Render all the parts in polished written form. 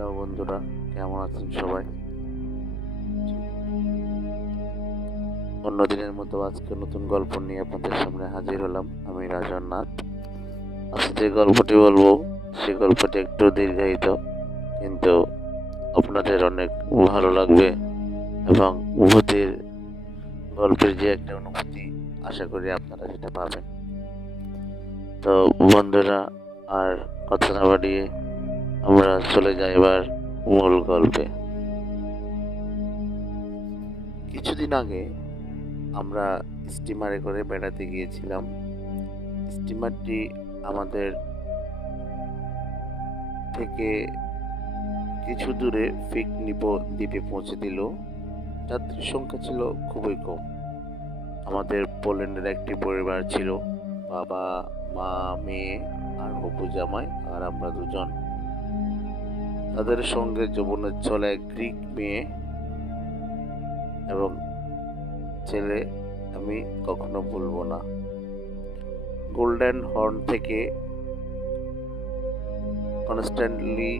Hello বন্ধুরা, কেমন আছেন সবাই? অন্যদিনের মতো আজকে নতুন গল্প নিয়ে আপনাদের সামনে হাজির হলাম। আমি রাজন নাথ। আজকে যে গল্পটি বলবো সে গল্পটি একটু দীর্ঘায়িত, কিন্তু আপনাদের অনেক ভালো লাগবে এবং গল্পের যে একটা অনুভূতি আশা করি আপনারা সেটা পাবেন। তো বন্ধুরা, আর কথা না বাড়িয়ে আমরা চলে যাই এবার মূল গল্পে। কিছুদিন আগে আমরা স্টিমারে করে বেড়াতে গিয়েছিলাম। স্টিমারটি আমাদের থেকে কিছু দূরে ফিকনিপ দ্বীপে পৌঁছে দিল। যাত্রীর সংখ্যা ছিল খুবই কম। আমাদের পোল্যান্ডের একটি পরিবার ছিল, বাবা, মা, মেয়ে আর হবু জামাই আর আমরা দুজন। তাদের সঙ্গে যৌবনের ছলে এক গ্রিক মেয়ে এবং ছেলে আমি কখনো ভুলবো না। গোল্ডেন হর্ন থেকে কনস্ট্যান্টলি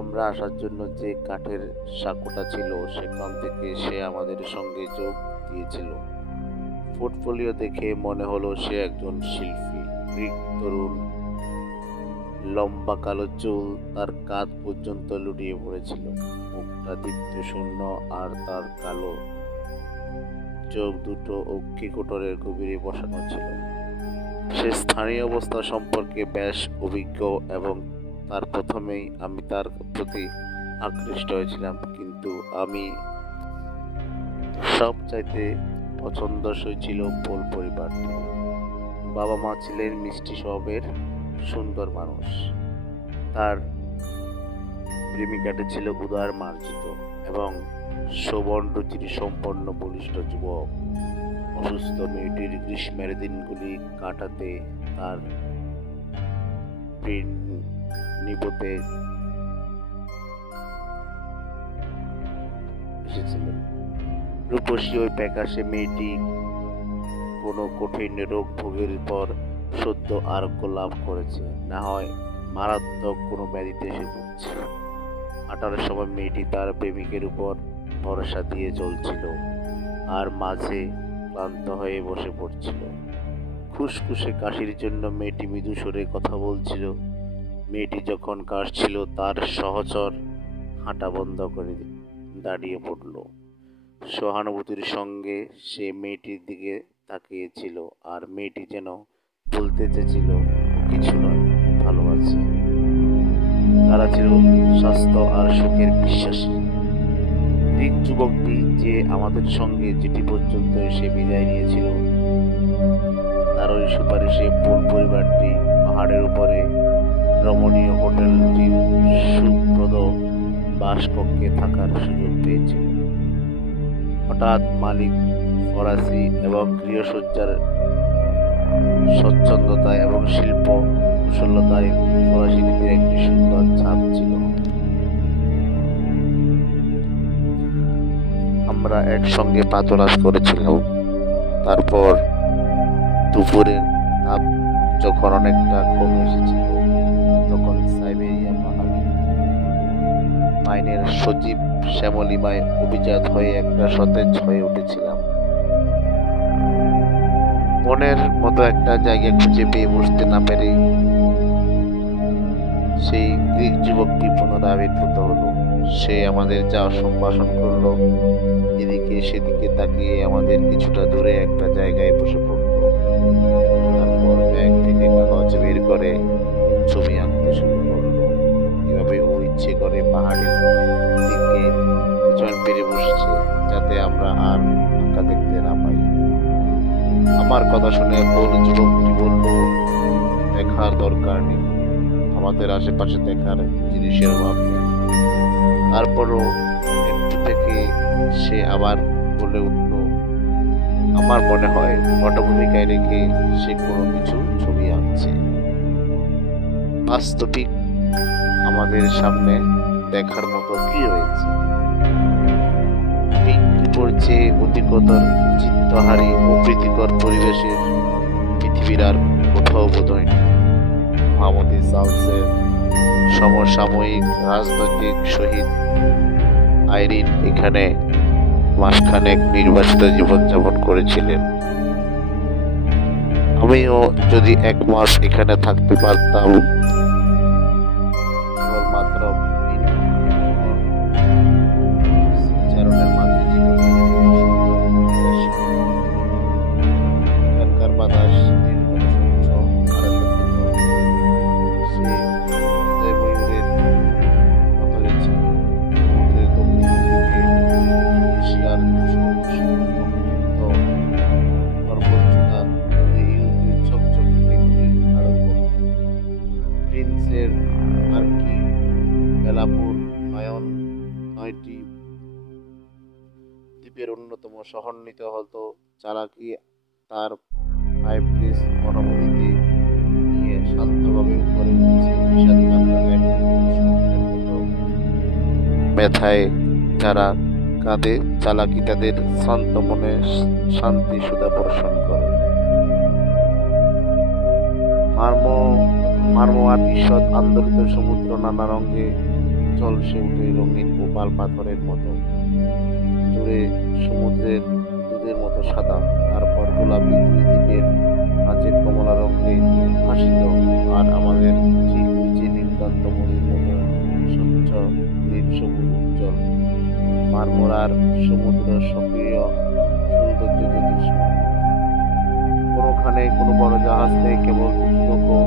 আমরা আসার জন্য যে কাঠের সাঁকোটা ছিল সেখান থেকে সে আমাদের সঙ্গে যোগ দিয়েছিল। পোর্টফোলিও দেখে মনে হলো সে একজন শিল্পী। গ্রিক তরুণ, লম্বা কালো চুল তার কাঁধ পর্যন্ত লুটিয়ে পড়েছিল, মুখটা দীপ্ত শূন্য আর তার কালো চোখ দুটো অক্ষিকোটরের গভীরে বসানো ছিল। সে স্থানীয় অবস্থা সম্পর্কে বেশ অভিজ্ঞ এবং তার প্রথমেই আমি তার প্রতি আকৃষ্ট হয়েছিলাম, কিন্তু আমি সবচাইতে পছন্দসই ছিল পোল পরিবারটি। বাবা মা ছিলেন মিষ্টি স্বভাবের সুন্দর মানুষ। তার প্রেমিকাটি ছিল উদার মার্জিত এবং শোভন রুচির সম্পন্ন বলিষ্ঠ যুবক। অসুস্থ মেয়েটির গ্রীষ্মের দিনগুলি কাটাতে তার নিপতে এসেছিলেন। রূপসী ওই প্যাকাশে মেয়েটি কোনো কঠিন রোগ ভোগের পর সদ্য আরোগ্য লাভ করেছে, না হয় মারাত্মক কোনো ব্যাধিতে এসে পড়ছে। হাঁটার সময় মেয়েটি তার প্রেমিকের উপর ভরসা দিয়ে চলছিল আর মাঝে ক্লান্ত হয়ে বসে পড়ছিল। খুসখুসে কাশির জন্য মেয়েটি মৃদু স্বরে কথা বলছিল। মেয়েটি যখন কাশছিল তার সহচর হাঁটা বন্ধ করে দাঁড়িয়ে পড়ল। সহানুভূতির সঙ্গে সে মেয়েটির দিকে তাকিয়েছিল, আর মেয়েটি যেন বলতে চেয়েছিল কিছু নয়, ভালো আছে। তারা ছিল স্বাস্থ্য আর সুখের বিশ্বাসী। গ্রিক যুবকটি যে আমাদের সঙ্গে যেটি পর্যন্ত এসে বিদায় নিয়েছিল, তার ওই সুপারিশে পোল পরিবারটি পাহাড়ের উপরে রমণীয় হোটেলটির সুপ্রদ বাসকক্ষে থাকার সুযোগ পেয়েছিল। হঠাৎ মালিক ফরাসি এবং গৃহসজ্জার স্বচ্ছন্দতায় এবং শিল্প কুশলতায় ফরাসি রীতির একটি সুন্দর ছাপ ছিল। আমরা একসঙ্গে প্রাতরাশ করেছিলাম। তারপর দুপুরের তাপ যখন অনেকটা কমে এসেছিল, তখন সাইবেরিয়া পাহাড়ে পাইনের সজীব শ্যামলিমায় অভিজাত হয়ে একটা সতেজ হয়ে উঠেছিলাম। মনের মতো একটা জায়গা খুঁজে পেয়ে বসতে না পেরে সেই গ্রিক যুবকটি পুনরাবির্ভূত হলো। সে আমাদের যা সম্ভাষণ করলো, এদিকে সেদিকে তাকিয়ে আমাদের কিছুটা দূরে একটা জায়গায় বসে পড়ল। তারপর ব্যাগ থেকে কাগজ বের করে ছবি আঁকতে শুরু করলো। এভাবে ও ইচ্ছে করে পাহাড়ের দিকে পিছন পেরে বসছে, যাতে আমরা আর আঁকা দেখতে না পাই। আমার কথা শুনে পোল যুবকটি বলল, দেখার দরকার নেই, আমাদের আশেপাশে দেখার জিনিসের অভাব নেই। তারপরও একটু থেকে সে আবার বলে উঠল, আমার মনে হয় পটভূমিকায় রেখে সে কোনো কিছু ছবি আঁকছে। বাস্তবিক আমাদের সামনে দেখার মতো কি রয়েছে? পড়ছে অধিকতর চিত্তহারী ও প্রীতিকর পরিবেশের পৃথিবীর আর কোথাও বোধ হয় না। মাহমুদী চার্লসের সমসাময়িক রাজনৈতিক শহীদ আইরিন এখানে মাসখানেক নির্বাসিত জীবনযাপন করেছিলেন। আমিও যদি 1 মাস এখানে থাকতে পারতাম, কেবলমাত্র স্মৃতিচারণের মাঝে এখানকার বাতাস নির্মল স্বচ্ছ আনন্দপূর্ণ, সে হৃদয় ময়ূরের মতো ইচ্ছে। সমুদ্রের দক্ষিণ দিকে এশিয়ার প্রকৃত পর্বতচূড়া ঝকঝকে বেগুনি আলোক প্রিন্সের আর্কি বেলাপুর নয়ন 9টি দ্বীপের অন্যতম শহরান্বিত হতো চালাকি তার ফাইব্রিস বনভূমিতে নিয়ে শান্তভাবে উপরে উঠেছে বিষাদ কান্না এক স্বপ্নের মতো। ব্যথায় যারা কাঁদে চালাকি তাদের শান্ত মনে শান্তি সুধা বর্ষণ করে। মারমোয়ার ঈষৎ আন্দোলিত সমুদ্র নানা রঙে ঝলসে উঠে রঙিন ওপাল পাথরের মতো, দূরে সমুদ্রের দুধের মতো সাদা, তারপর গোলাপি 2 দ্বীপের মাঝে কমলা রঙে ভাসিত, আর আমাদের ঠিক নিচে নীলকান্ত মণির মতো স্বচ্ছ নীল সবুজ উজ্জ্বল। মারমোরার সমুদ্র সক্রিয় সৌন্দর্য জ্যোতিষ্ময়। কোনোখানে কোনো বড় জাহাজ নেই, কেবল নৌকো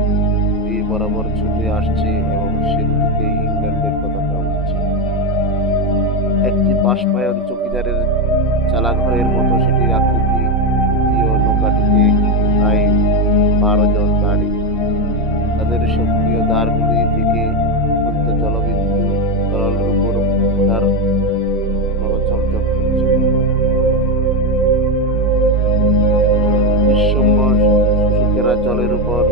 তীর বরাবর ছুটে আসছে এবং সে দুটিতেই ইংল্যান্ডের পতাকা উঠছে। একটি বাষ্পায়ন চৌকিদারের চালাঘরের মতো সেটির আকৃতি। দ্বিতীয় নৌকাটিতে প্রায় 12 জন দাঁড়ি, তাদের সক্রিয় দ্বারগুলি থেকে পতিত জলবিন্দু তরলের উপর ফোটার ঝকঝক করছে। নিঃসঙ্গ শিশুকেরা জলের উপর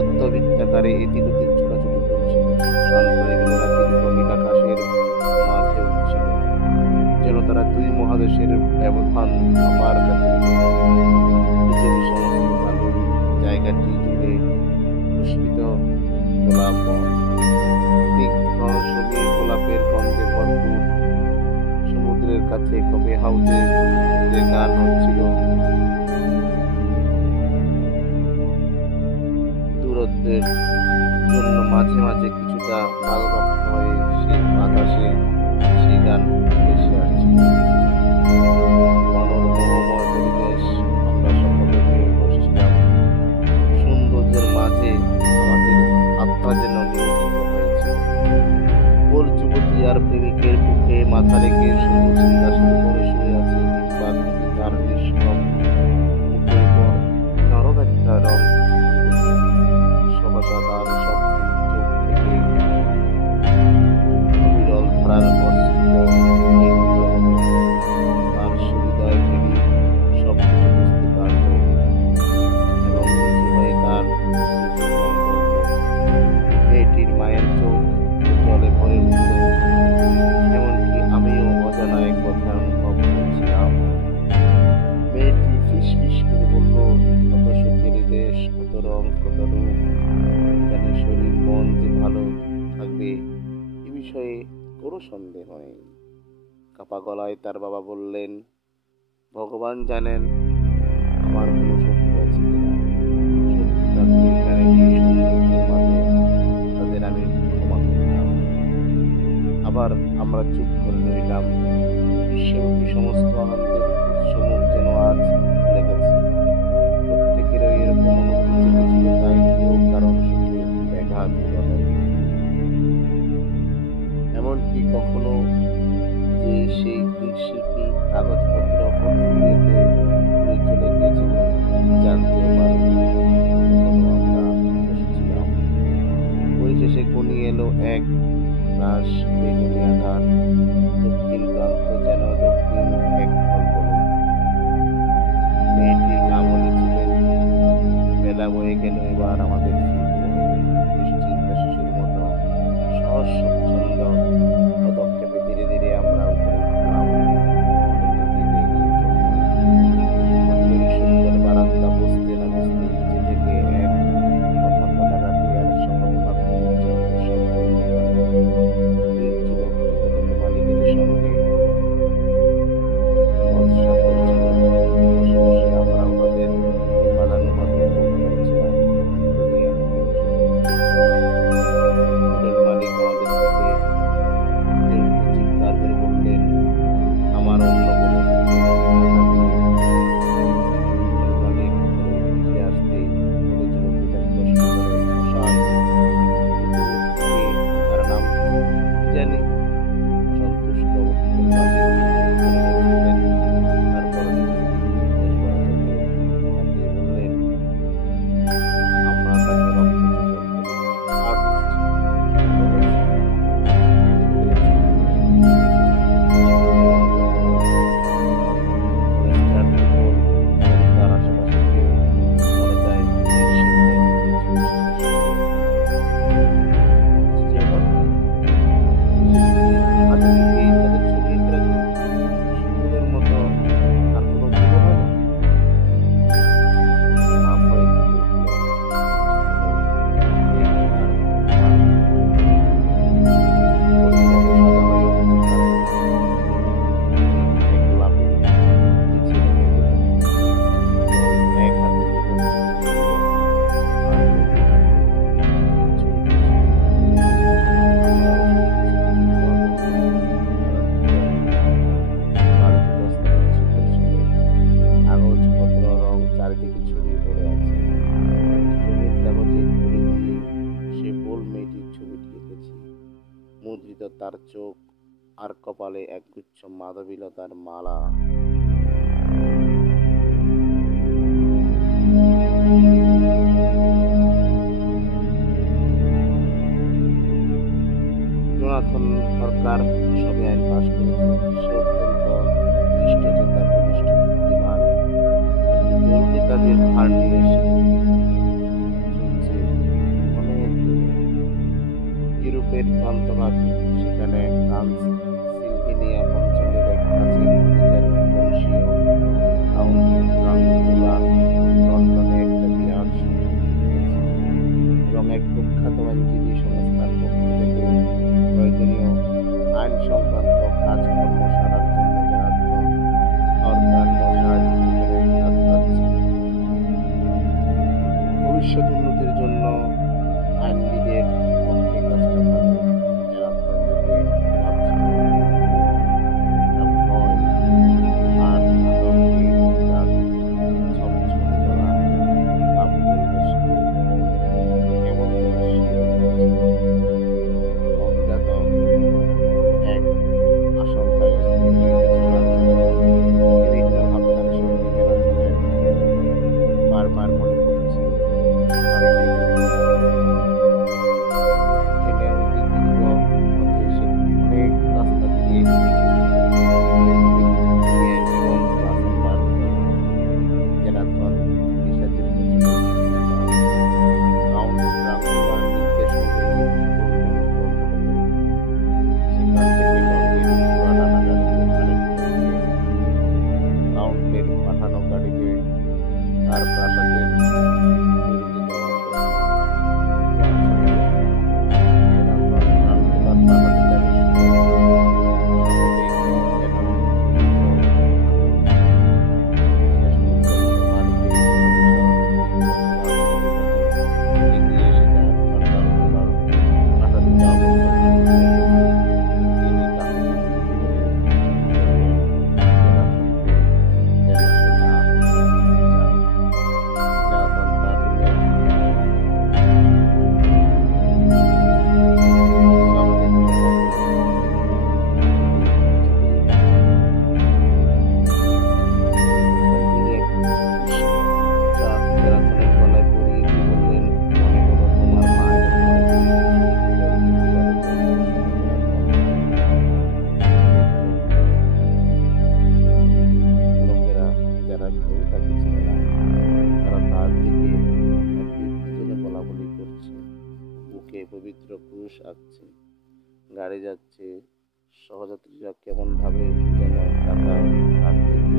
অত্যবৃত্তাকারে এদিক ওদিক ছোটাছুটি করছিল। শান্ত এগুলো রাতের গভীর আকাশের মাঝে উঠছিল, যেন তারা 2 মহাদেশের ব্যবধান আমার কাছে। পৃথিবীর সমস্ত আলোর জায়গাটি জুড়ে পুষ্পিত গোলাপ বন, স্নিগ্ধ সমীর গোলাপের গন্ধে ভরপুর। সমুদ্রের কাছে কবে হাউজে যে গান হচ্ছিল, দূরত্বের জন্য মাঝে মাঝে কিছুটা বাধাপ্রাপ্ত হয়ে সেই বাতাসে সেই গান ভেসে আসছিল। মনোরমময় পরিবেশ, আমরা সকলে মিলে বসছিলাম। সৌন্দর্যের মাঝে আমাদের আত্মা যেন নিয়োজিত হয়েছে। ওর যুবতী আর প্রেমিকের বুকে মাথা রেখে শুধু সিংহাসন করে শুয়ে আছে, কিংবা তার নিষ্কপ মুখের উপর নরম একটা রং সহসা তার সব চোখ থেকে বিরল ধারার তার সুবিধায় তিনি সব কিছু বুঝতে পারল এবং নিচু হয়ে তার মেয়েটির মায়ের চোখ জলে ভরে উঠল। এমনকি আমিও অজানা এক কথা অনুভব করছিলাম। মেয়েটি ফিস ফিস করে বলল, কত সুখের দেশ, কত রং, কত রূপ, এখানে শরীর মন যে ভালো থাকবে এ বিষয়ে কোনো সন্দেহ নেই। কাপা গলায় তার বাবা বললেন, ভগবান জানেন আমার কোনো শত্রু আছে কিনা। শত্রু থাকলে এখানে এই সৌন্দর্যের মাঝে তাদের আমি ক্ষমা করতাম। আবার আমরা চুপ করে রইলাম। বিশ্বব্যাপী সমস্ত আনন্দের উৎসমুখ যেন আজ খুলে গেছে। প্রত্যেকেরই এরকম অনুভূতি চেপেছিল, তাই কেউ কারণ সুখে ব্যাঘাত ঘটায়। এমনকি কখনো যে সেই শিল্পী কাগজপত্র ফটোতে চলে গিয়েছিল জানতেও পারিনি। আমরা বসেছিলাম। পরিশেষে ঘনিয়ে এলো এক রাস বেগুনি আধার। দক্ষিণ প্রান্ত যেন দক্ষিণ এক কল্পনা। মেয়েটির মা বলেছিলেন, বেলা বয়ে গেল, এবার আমাদের ফিরতে হবে। নিশ্চিন্ত শিশুর মতো সহজ স্বচ্ছন্দ পদক্ষেপে ধীরে ধীরে আমরা উপরে উঠলাম। সুন্দর বারান্দা বসতে না বসতে নিচে থেকে এক কথা কাটাকাটি আর ব্যতীত তার চোখ আর কপালে একগুচ্ছ মাধবীলতার মালা। জোনাথন সরকার সবে আইন পাশ করেছে। সে অত্যন্ত দৃষ্টচেতা, বলিষ্ঠ, বুদ্ধিমান। একটি জরুরি কাজের ভার নিয়ে এসে চলছে অনেক দূরে, ইউরোপের প্রান্তভাগে। সেখানে ফ্রান্স সিলভিনিয়া অঞ্চলের এক প্রাচীন অভিজাত বংশীয় কাউন্ট ড্রাকুলা লন্ডনে একটা বিরাট সম্পত্তি কিনেছে এবং এক প্রখ্যাত আইনজীবী সংস্থার পক্ষ থেকে প্রয়োজনীয় আইন সংক্রান্ত কাজকর্ম সারার জন্য জনার্দন সরকার মশাই সেখানে কাজ পাচ্ছে। ভবিষ্যৎ উন্নতির জন্য আইনবিদের পক্ষে কাজটা ভালো। জনার্দন থেকে ভাবছিল, একটা ভয় আর আতঙ্কে তার ছমছমে করা ভাব পরিবেশকে কেমন যেন শিহরণ দিচ্ছে। অজ্ঞাত এক আশঙ্কায় অস্থির হয়ে গেছে তার জনগণ। বিভিন্ন ভাবনার সঙ্গে জনার্দনের বারবার মনে পড়ছে ঘরে ফিরবে কিনা। ট্রেনের অতি দীর্ঘ পথে সে অনেক রাস্তা দিয়ে এবং বাসে পার হয়ে জনার্দন নিশাচরিত চলে কাউন্ট ড্রাকুলার নির্দেশ অনুযায়ী সেখান থেকে লন্ডনের পুরানা গাড়িতে খানিকটা গিয়ে কাউন্টের পাঠানো গাড়িতে তার প্রাসাদের ফিরে যাওয়ার কথা। জনার্দন ড্রাকুলার প্রাসাদে যাবে শুনে সকলেই কেমন যেন বিনীত আতঙ্কে। শেষ পর্যন্ত মালিকের অনুসরণ এগিয়ে এসে জনার্দন ড্রাকুলার প্রাসাদে যাওয়া পর্যন্ত তিনি কাছে যেতে বলে বললেন জনার্দনকে যেন সে না যায়। জনার্দন তার রুমের সব দেখতে পারল, কিন্তু কিছুতেই প্রথম তিনি এক পিস্তলটা জনার্দনের গলায় পরিয়ে দিয়ে বললেন, মনে করো তোমার মায়ের ঘরে ফিরে যেতে গেলে প্রথম সময় জনার্দন দেখল লোকেরা, যারা কেউ তাকে চিনে না, তারা তার দিকে এক নির্বিচারে বলাবলি করছে, বুকে পবিত্র ক্রুশ আঁকছে। গাড়ি যাচ্ছে, সহযাত্রীরা কেমন ভাবে যেন টাকায় তার থেকে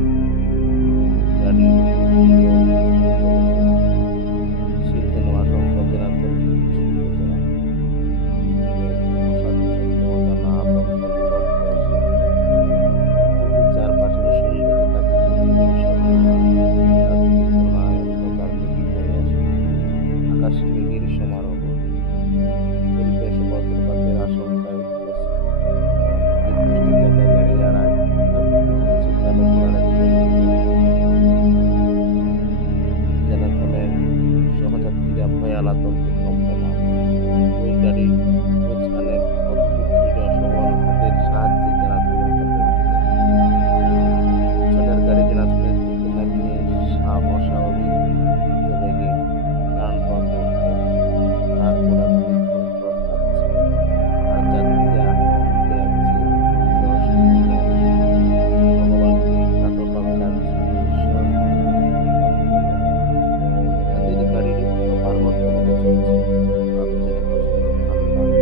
গাড়ির গতি দ্রুত চলেছে। সে যেন আশঙ্কা জনার্দন কিছুই বোঝে না। মৃত্যুর অসাধ্য অজানা আতঙ্ক অনুভব করে সে। তবু চারপাশের সৌন্দর্য তাকে দুর্বিবর স্বপ্নে ভাসায়। রাত্রির কোণায় অন্ধকার গভীর হয়ে আসে, আকাশে মেঘের সমারোহ। পরিবেশ বজ্রপাতের আশঙ্কায় গ্রস্ত। নির্দিষ্ট জায়গায় গাড়ি দাঁড়ায়, হঠাৎ কিছু কিছু চালক আর এক জনার্দনের সহযাত্রীরা ভয়াল আতঙ্কে কম্পমান। ওই গাড়ির মাঝখানের অদ্ভুত দৃঢ় সবল হাতের সাহায্যে জনার্দনের হাতে উঠল। পিছনের গাড়ি জনার্দনের দিকে নামিয়ে অস্বাভাবিক দ্রুত বেগে প্রাণপণ উঠল। তার পোড়াগুলি থরথর কাঁপছে, আর যাত্রীরা উঠে আসছে বিরস চিৎকারে। ভগবানকে কাতরভাবে ডাকছে, হে ঈশ্বর, রক্ষা করো। তাদের গাড়ির উচ্চ পার্বত্য পথে চলছে, রাত যেন প্রচণ্ড ঠান্ডা।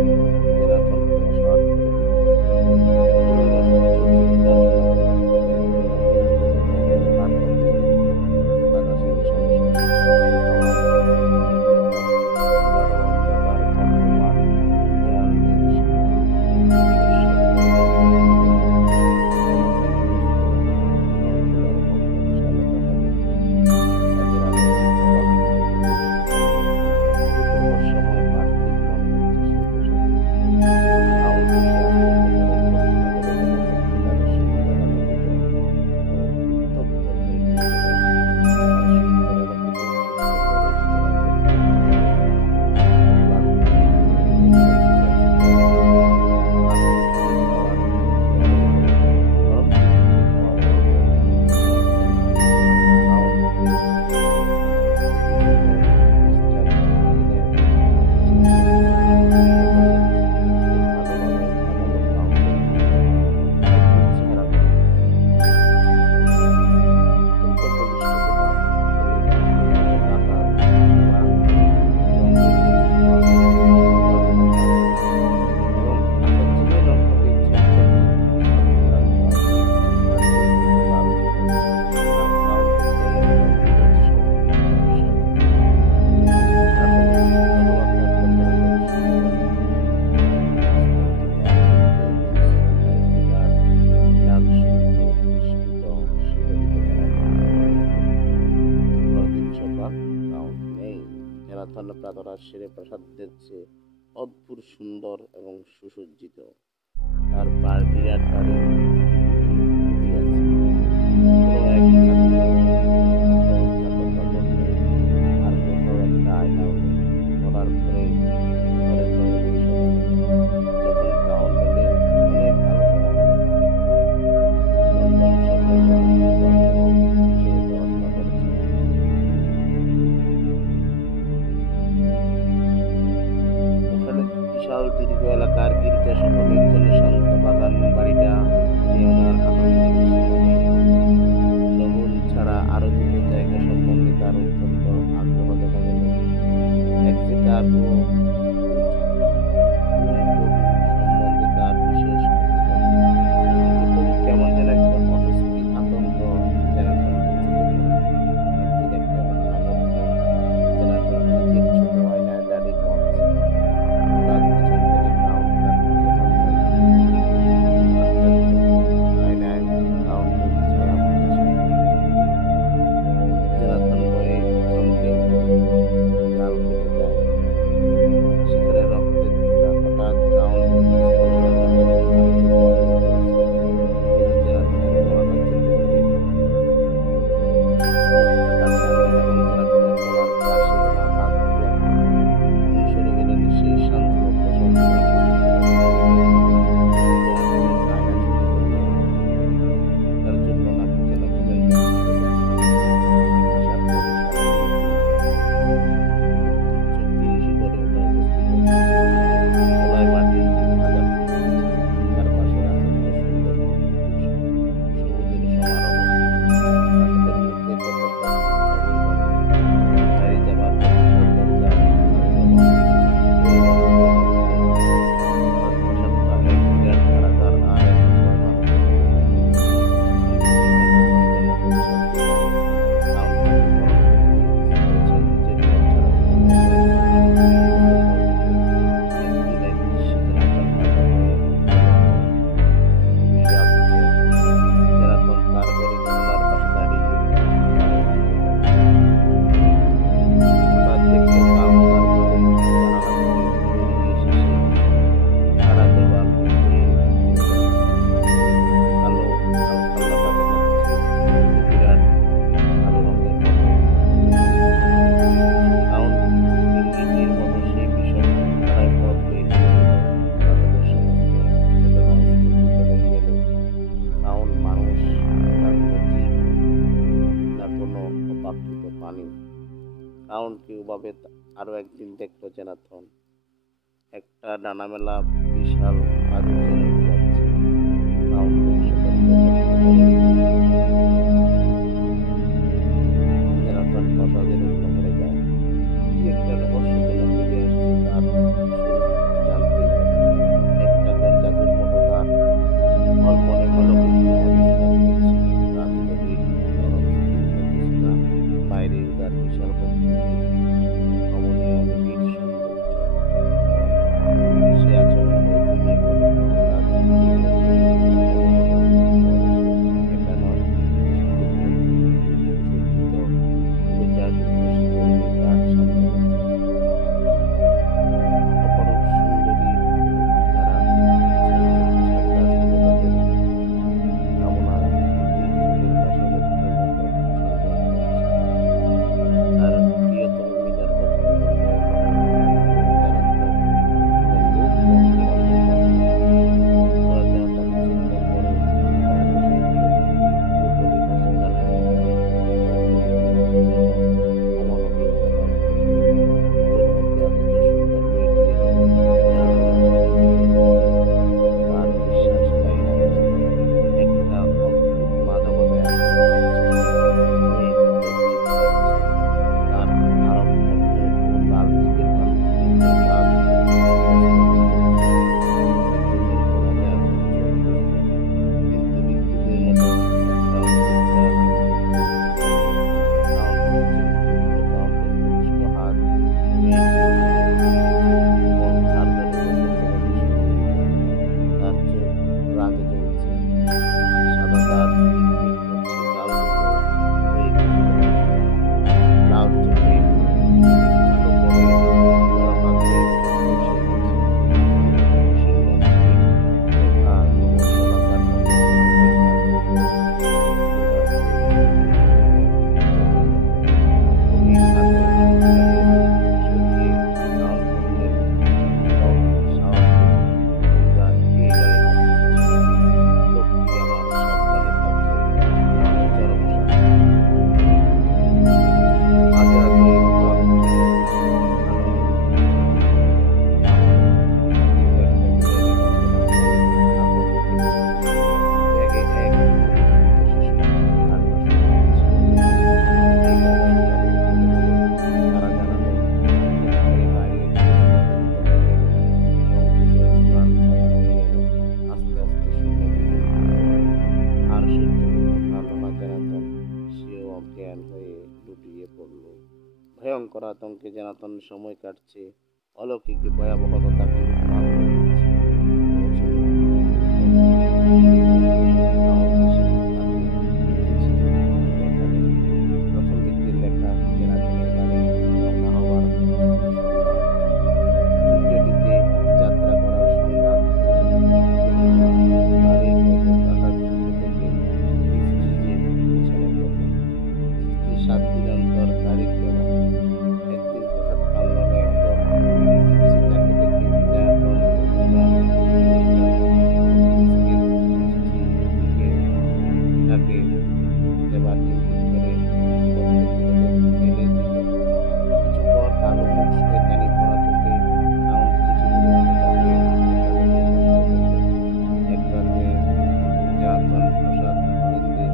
সেরে প্রাসাদের চেয়ে অদ্ভুত সুন্দর এবং সুসজ্জিত। তার বিরাট বাড়ি দুটি আছে, কোনো এক চাকর বাকর নেই, আর কোথাও একটা আয়নাও নেই। বলার পরে ঘরে ঘরে বৈশাখ যখন টাউন হলের অনেক আলোচনা হলো, লন্ডন শহরে সে পড়াশোনা করেছে। ওখানে বিশাল দীর্ঘ এলাকার গির্জা সহ নির্জন শান্ত বাগান বাড়িটা নিয়ে ওনার আনন্দের সীমা নেই। লবণ ছাড়া আরো দুটো জায়গা সম্বন্ধে তার অত্যন্ত আগ্রহ দেখা গেল। এক যেটা সম্বন্ধে তার বিশেষ কৌতূহল। কিন্তু তবু কেমন যেন একটা অস্বস্তি আতঙ্ক জেনারেটর একদিন একটা ঘটনা ঘটল। জেনারেটর নিজের ছোট আয়নায় দাঁড়িয়ে ঘুমাচ্ছে। হঠাৎ পেছন থেকে কাউন্টার দিকে হাত বাড়ায়। আশ্চর্য, আয়নায় কাউন্টার ছায়া পড়েছে। জেনারেটর ভয়ে চমকে গাল কেটে যায়। সেখানে রক্তের ফোঁটা। হঠাৎ কাউন্ট জেনারেটরের গলাটা চেপে ধরে মুখটা কাছে আনলেন এবং জেনারেটরের গলার কাছে ওনার হাত দিয়ে উনি সরে গেলেন সেই শান্তিমুক্ত শব্দে। জেনারেটরের আয়না ছুটে পড়ল। তার জন্য নাকি যেন খুবই আসার পরে চোখ বিরিশি করে ওঠা অবস্থিত। গলায় মাটি ভাজা তার পাশে রাখা সুন্দর সবুজের সমারোহ। প্রাসাদের মধ্যে কত বাইরে যাবার বিশাল দরজা, প্রাসাদটা এক বিরাট কারাগার আর এক কাউন্টকে ওভাবে আরো একদিন দেখলো জেনাথন। একটা ডানামেলা বিশাল বাদুড় যেন উড়ে যাচ্ছে। কাউন্ট খুব সতর্ক জেনাথন প্রাসাদের অন্য ঘরে যায়। কি একটা রহস্য যেন ফিরে আসছে তার শুরু জানতেই হবে। একটা ঘর জাদুর মতো তার অল্পনে অলৌকিক মায়া বিস্তার করছে। রাত গভীর, নরম স্নিগ্ধ জ্যোৎস্না, বাইরে উদার বিশাল প্রকৃতি, নমনীয় নিবিড় সৌন্দর্য। সে আচরণ হয়ে ঘুমিয়ে পড়ল। রাত ভয়ঙ্কর আতঙ্কে জেনাতন সময় কাটছে। অলৌকিক ভয়াবহতা তাকে উন্মাদ করে দিচ্ছে। প্রথম দিকটির লেখা জেনাতনের বাড়ি রওনা হওয়ার সংবাদ, দ্বিতীয়টিতে যাত্রা করার সংবাদ, বাড়ির কাটার থেকে স্ত্রীকে পৌঁছানোর কথা। স্ত্রী 7 দিন অন্তর তারিখ দেওয়া। একদিন হঠাৎ কান্নানে একদম জিপসি তাকে দেখে জেনাতন তাকে দেবার ইঙ্গিত করে ফেলে দিল। কিছু পর কালো মুখ শয়তানি ভরা চোখে কাউন্ট চিঠিগুলো তাকে এক রাতে জেনাতন প্রসাদ অনিন্দে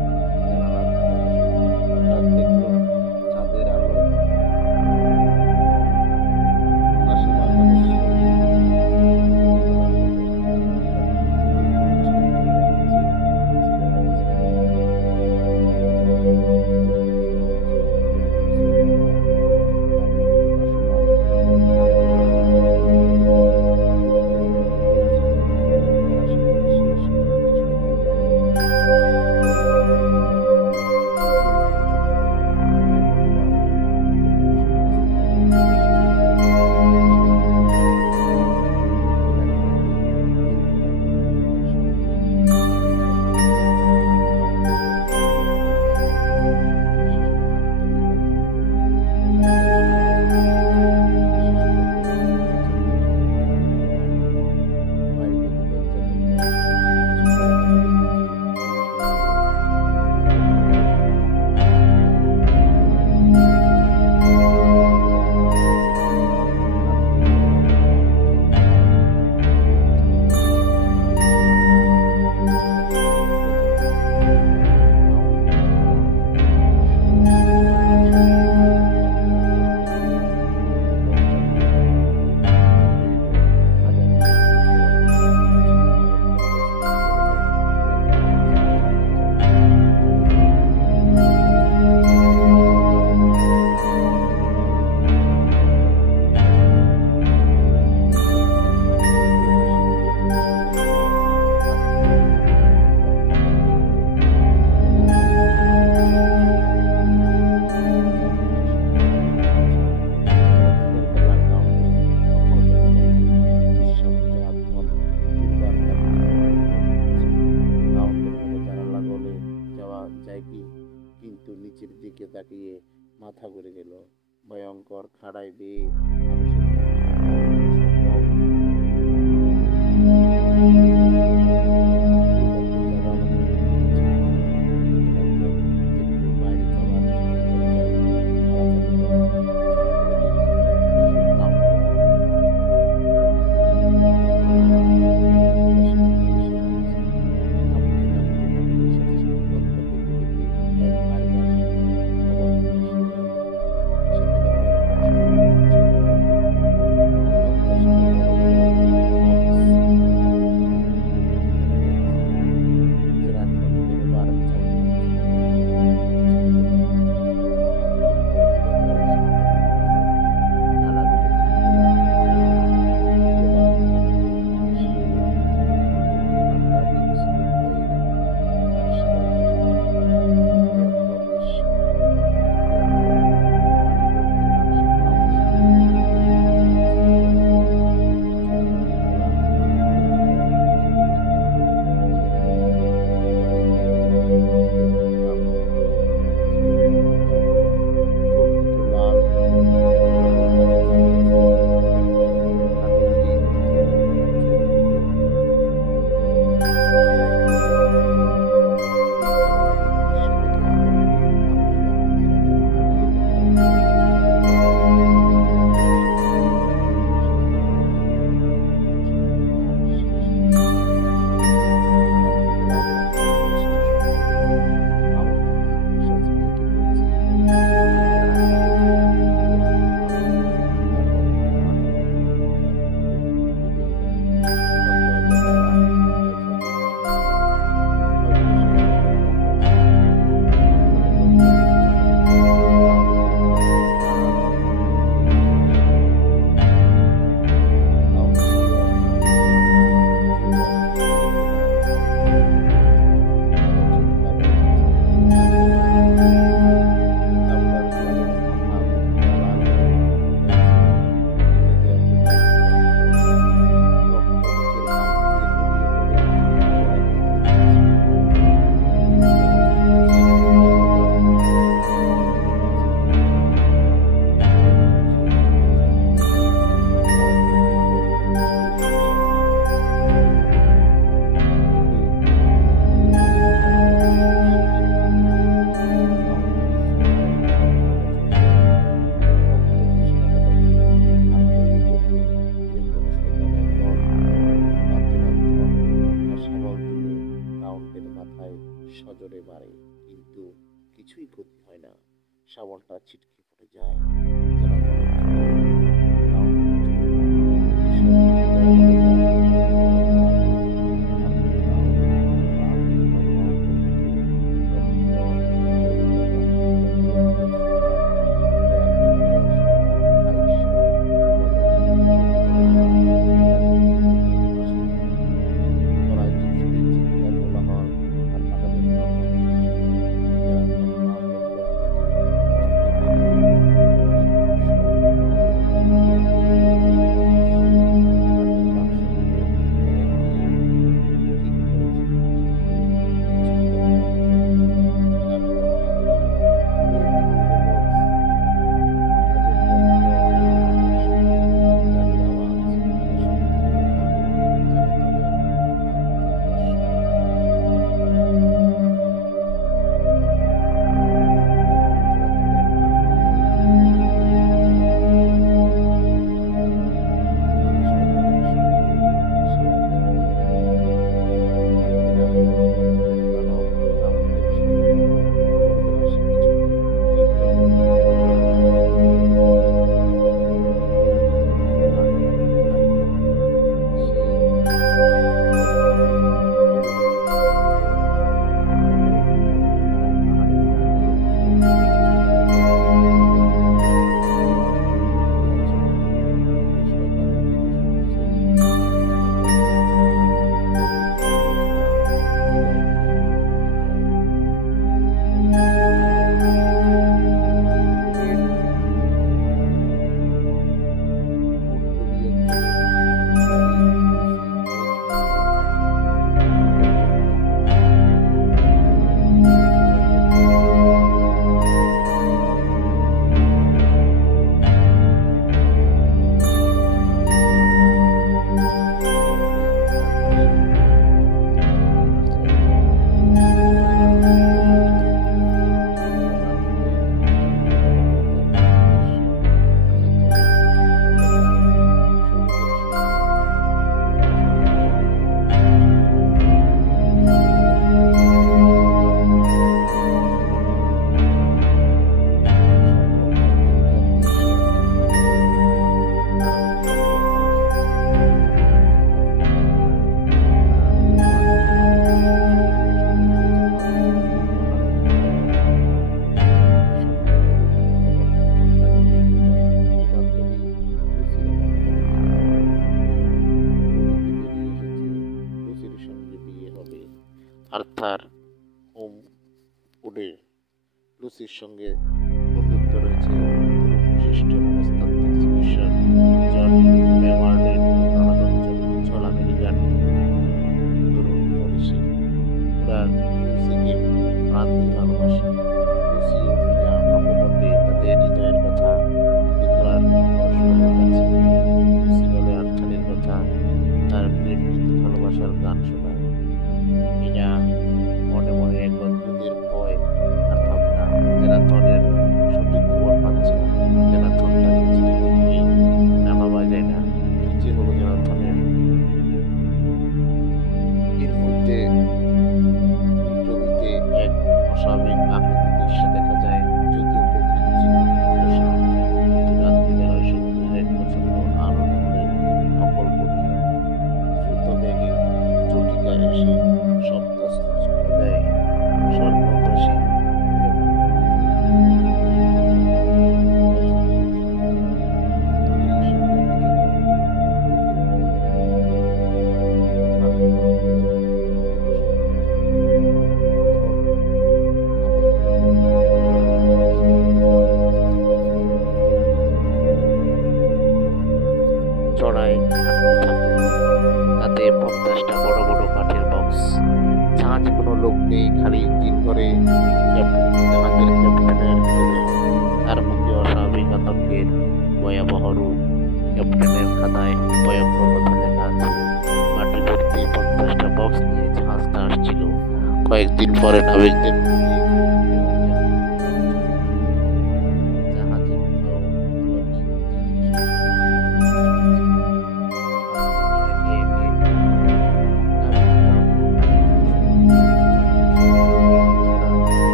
জানালার ধারে হঠাৎ দেখল চাঁদের আলো ভাসমান কিন্তু নিচের দিকে তাকিয়ে মাথা ঘুরে গেল। ভয়ঙ্কর খাড়ায় বেয়ে কিছুই ক্ষতি হয় না, সাবানটা ছিটকে পড়ে যায়। যারা ধরে নাও আর্থার হোম উডের লুসির সঙ্গে বন্ধুত্ব রয়েছে বিশিষ্ট মনস্তাত্ত্বিক চিকিৎসক জন মেওয়ার্ডের নানান আমেরিকান তরুণ মনীষী। ওরা লুসিকে প্রাণ দিয়ে ভালোবাসে। লুসি ও ফিজা অকপটে তাদের হৃদয়ের কথা তুলে ধরার পরস্পরের কাছে। লুসি বলে আর্থারের কথা, তার প্রেম প্রীতি ভালোবাসার গান শোনায়। ফিজা মনে মনে এক অদ্ভুতের ভয় আর ভাবনা, যারা ধনের সঠিক খবর পাচ্ছে, যারা ধনটাকে চিঠি লিখে নামা বাজায় না, যে হলো যারা ধনের। এর মধ্যে ছবিতে এক অস্বাভাবিক আকৃতির দৃশ্য দেখা যায়, যদিও প্রকৃতি ছিল রাত্রি বেলায় সমুদ্রের এক প্রচন্ড আনন্দে অকল্পনীয় দ্রুত বেগে চটিকা এসে শব্দ স্পর্শ করে দেয় সর্বগ্রাসী চড়ায় তাতে 50টা বড় বড় কাঠের বক্স। জাহাজে কোনো লোক নেই, খালি ইঞ্জিন করে জাহাজের ক্যাপ্টেনের তার মুখে অস্বাভাবিক আতঙ্কের ভয়াবহ রূপ। ক্যাপ্টেনের খাতায় ভয়ঙ্কর কথা লেখা আছে। মাটি ভর্তি 50টা বক্স নিয়ে জাহাজটা আসছিল। কয়েকদিন পরে নাবিকদের জাহাজে কোথাও অলৌকিক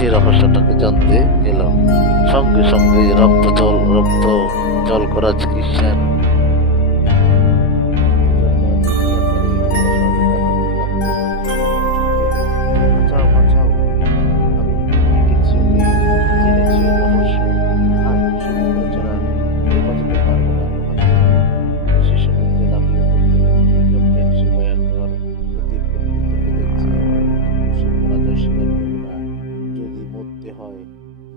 সে রহস্যটাকে জানতে গেল। সঙ্গে সঙ্গে রক্ত জল করা চিকিৎসার বাঁচাও বাঁচাও, আমি দেখেছি ওকে, জেনেছি ওর রহস্য। হায়, সমুদ্র ছাড়া কেউ বাঁচাতে পারবে না আমাকে। সে সমুদ্রে লাফিয়ে পড়ল। ক্যাপ্টেন সে ভয়ঙ্কর গতির প্রকৃতিকে দেখছে, কিন্তু সে পরাজয় স্বীকার করবে না। যদি মরতে হয়,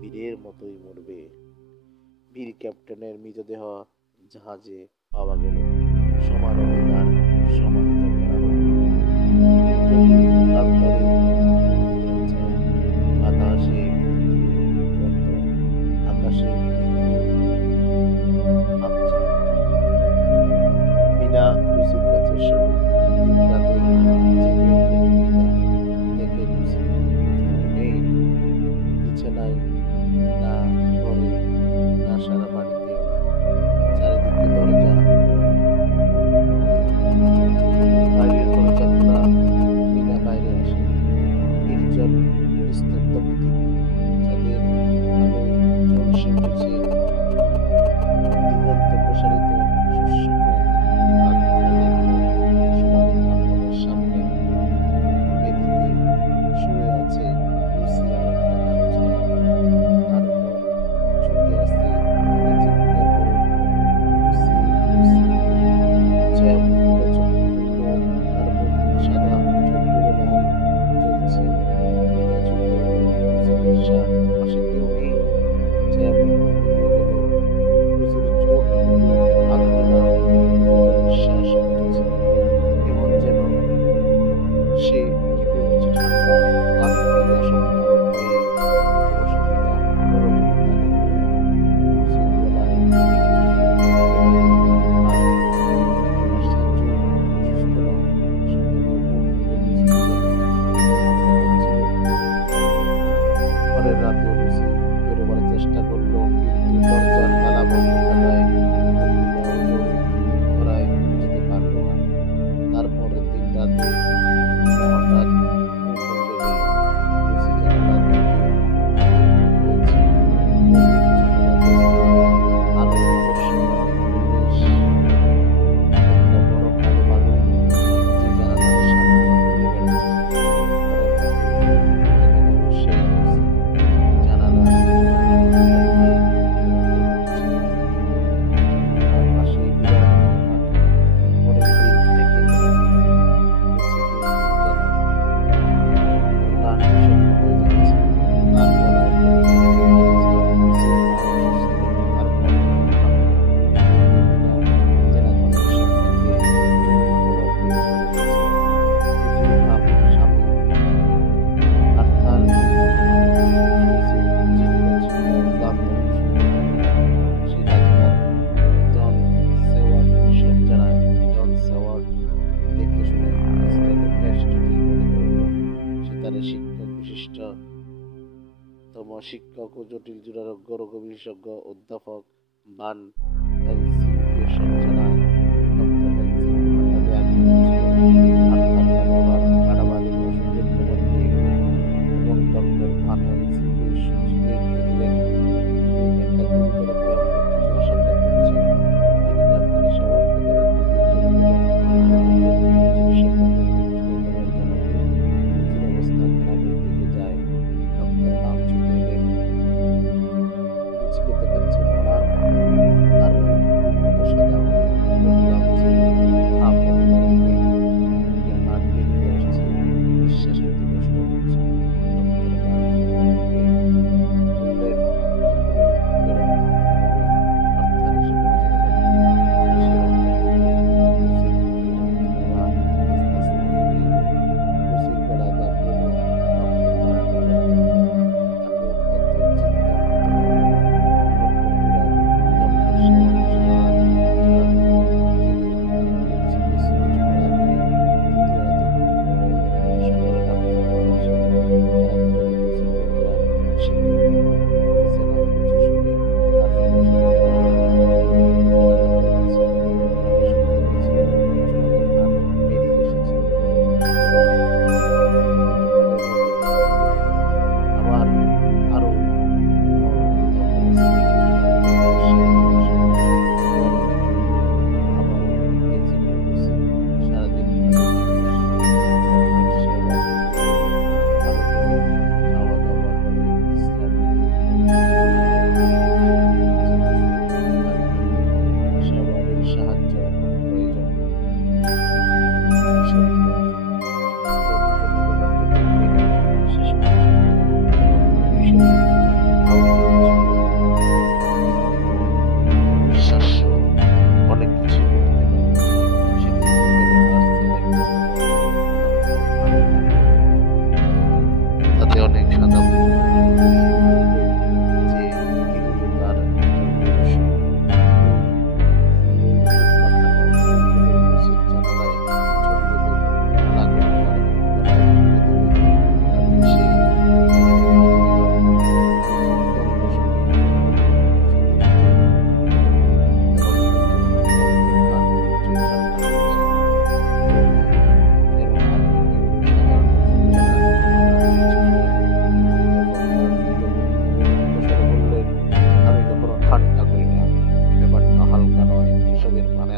বীরের মতোই মরবে। বীর ক্যাপ্টেনের মৃতদেহ জাহাজে পাওয়া গেল। সমারোহে তার সমাহিত করা হল। প্রান্তরে ছায়া, বাতাসে গন্ধ, আকাশে আবছা। মিনা লুসির কাছে এসো। একদিন রাতে জেগে ওঠেন মিনা, দেখে লুসি নেই বিছানায়, না ঘরে, না সারা বাড়িতেও না। চারিদিকে দরজা, বাইরের দরজা খোলা। মিনা বাইরে আসে। নির্জন নিস্তব্ধ পৃথিবী, চাঁদের আলোয় ঝলসে উঠেছে দিগন্ত প্রসারিত শস্যক্ষেত। রাত হলে দেখল সমাধির প্রাঙ্গণের সামনে বেদিতে শুয়ে আছে লুসি আর একটা কালো ছায়া। তার উপর ঝুঁকে আসতে মিনা চিৎকার করে উঠল, লুসি, লুসি। ছায়া মুখগুলো চোখ খুলল, তার মুখ সাদা, ঠোঁটগুলো লাল জ্বলছে। মিনা ঝুঁকে বলল, লুসি নির্শা, পাশে কেউ নেই। ছায়া মুখ দিয়ে গেল। লুসির ঠোঁট দুটো আধখানা, দ্রুত নিঃশ্বাস ফেলছে, এমন যেন সে কেঁপে উঠছে ঠান্ডা, ক্লান্তি, আশঙ্কা, ভয়ে। অবশ্য মিনা কোনোরকমে তাকে ধরে আনে। লুসির গলায় সুস্থ নয়। সকালে মুখ তুলে লুসি পরের রাতেও লুসি বেরোবার চেষ্টা করলো, কিন্তু দরজার তালা বন্ধ থাকায় মিনাও জোরে ধরায় বুঝতে পারল না। তারপরের দিন রাতে মিনা হঠাৎ ঘুম ভেঙে গেল। লুসি জানালার দিকে রয়েছে, মনে কিছু শোনা যাচ্ছে। আলো, রহস্যময় পরিবেশ। একটা বড় কালো বালু যে জানালার সামনে ঘুরে বেড়াচ্ছে। পরের রাতে দেখা গেল সেই লুসি জানালা দিয়ে ঘুরছে, তার পাশেই বিরাট একটা পাখি। পরের দিন একই ঘটনা। লুসি দিন দিন যেন ম্লান, বিষণ্ণ হয়ে যাচ্ছে। তার গলায় ব্যথা লেগে গিয়েছে। লুসির মা অসুস্থ, তার কণ্ঠ ভাঙা। মিনা চেনা ধরনের স্বপ্ন পেয়ে জরুরি খবর দিয়ে চলে গেছে। লুসির ভাব স্বামী আর্থার। লুসির চিঠিটা ছিল ক্লান্ত মুষলধারে। সে ডাক্তার জন সেওয়ার্ড সব জানায়। জন সেওয়ার্ড দেখে শুনে কেসটাকে বেশ জটিল মনে করল। সে তার বিশিষ্টতম শিক্ষক ও জটিল দুরারোগ্য রোগ বিশেষজ্ঞ অধ্যাপক ভান হেলসিংকে সব জানায়। ডক্টর হেলসিংকে হঠাৎই আগ্রহী ছিল। আর্থার তার বাবার বাড়াবাড়ির অসুখের খবর পেয়ে গেল এবং ডক্টর ভান হেলসিংকে সুচিতে লিখলেন, তিনি একটা গুরুতর ভয়ঙ্কর কিছু আশঙ্কা করছেন। তিনি ডাক্তার সেওয়ার্ডকে দায়িত্ব দিয়ে চলে গেলেন লুসির সম্পর্কে খবর জানাতে। লুসির অবস্থা খারাপের দিকে যায়। ডক্টর ভান ছুটে এলেন। লুসিকে দেখাচ্ছেন মরার মতো। তার মুখ উন্মুক্ত সাদা, ঠোঁট কাঁপছে, ভাব একেবারেই নেই। বুকের হাড় বেরিয়ে আসছে, নিঃশ্বাস নিতে কষ্ট হচ্ছে। ডক্টর ভান ওকে বললেন, এখনই বেরোতে হবে। আর্থার এসে বলে যেতে লাগলেন। সে রক্ত পেল। লুসির মুখে ধোঁয়া আস্তে আস্তে ফিরে এলো। লুসির গলায় দাগ হলো। ডক্টর ভান নজর রাখল। তাকে অত্যন্ত চিন্তান্বিত করল। পরপর ডক্টর সেওয়ার্ড সারাদিন জেগে লুসিকে সুইচ করা করে দ্বিতীয় রাতে ঘুমিয়ে পড়ে। সকালে ডাক্তার ভান আসেন। তারা দুজনে লুসির দরজা সেরে বিছানায় উঁচু শুয়ে আর ফ্যাকাশে রক্ত সাদা হয়ে গেছে, রং শুকিয়ে গেছে, চোয়ালের হাড় বেরিয়ে এসেছে। গতকালের রোগী ধরা পড়ে গেল। আবার অবিশ্বাস্য অনেক কিছু ঘটতে পারে। সেদিন বিকেলে ভার্সেল একটা তাতে অনেক সাদা যে এগুলো তার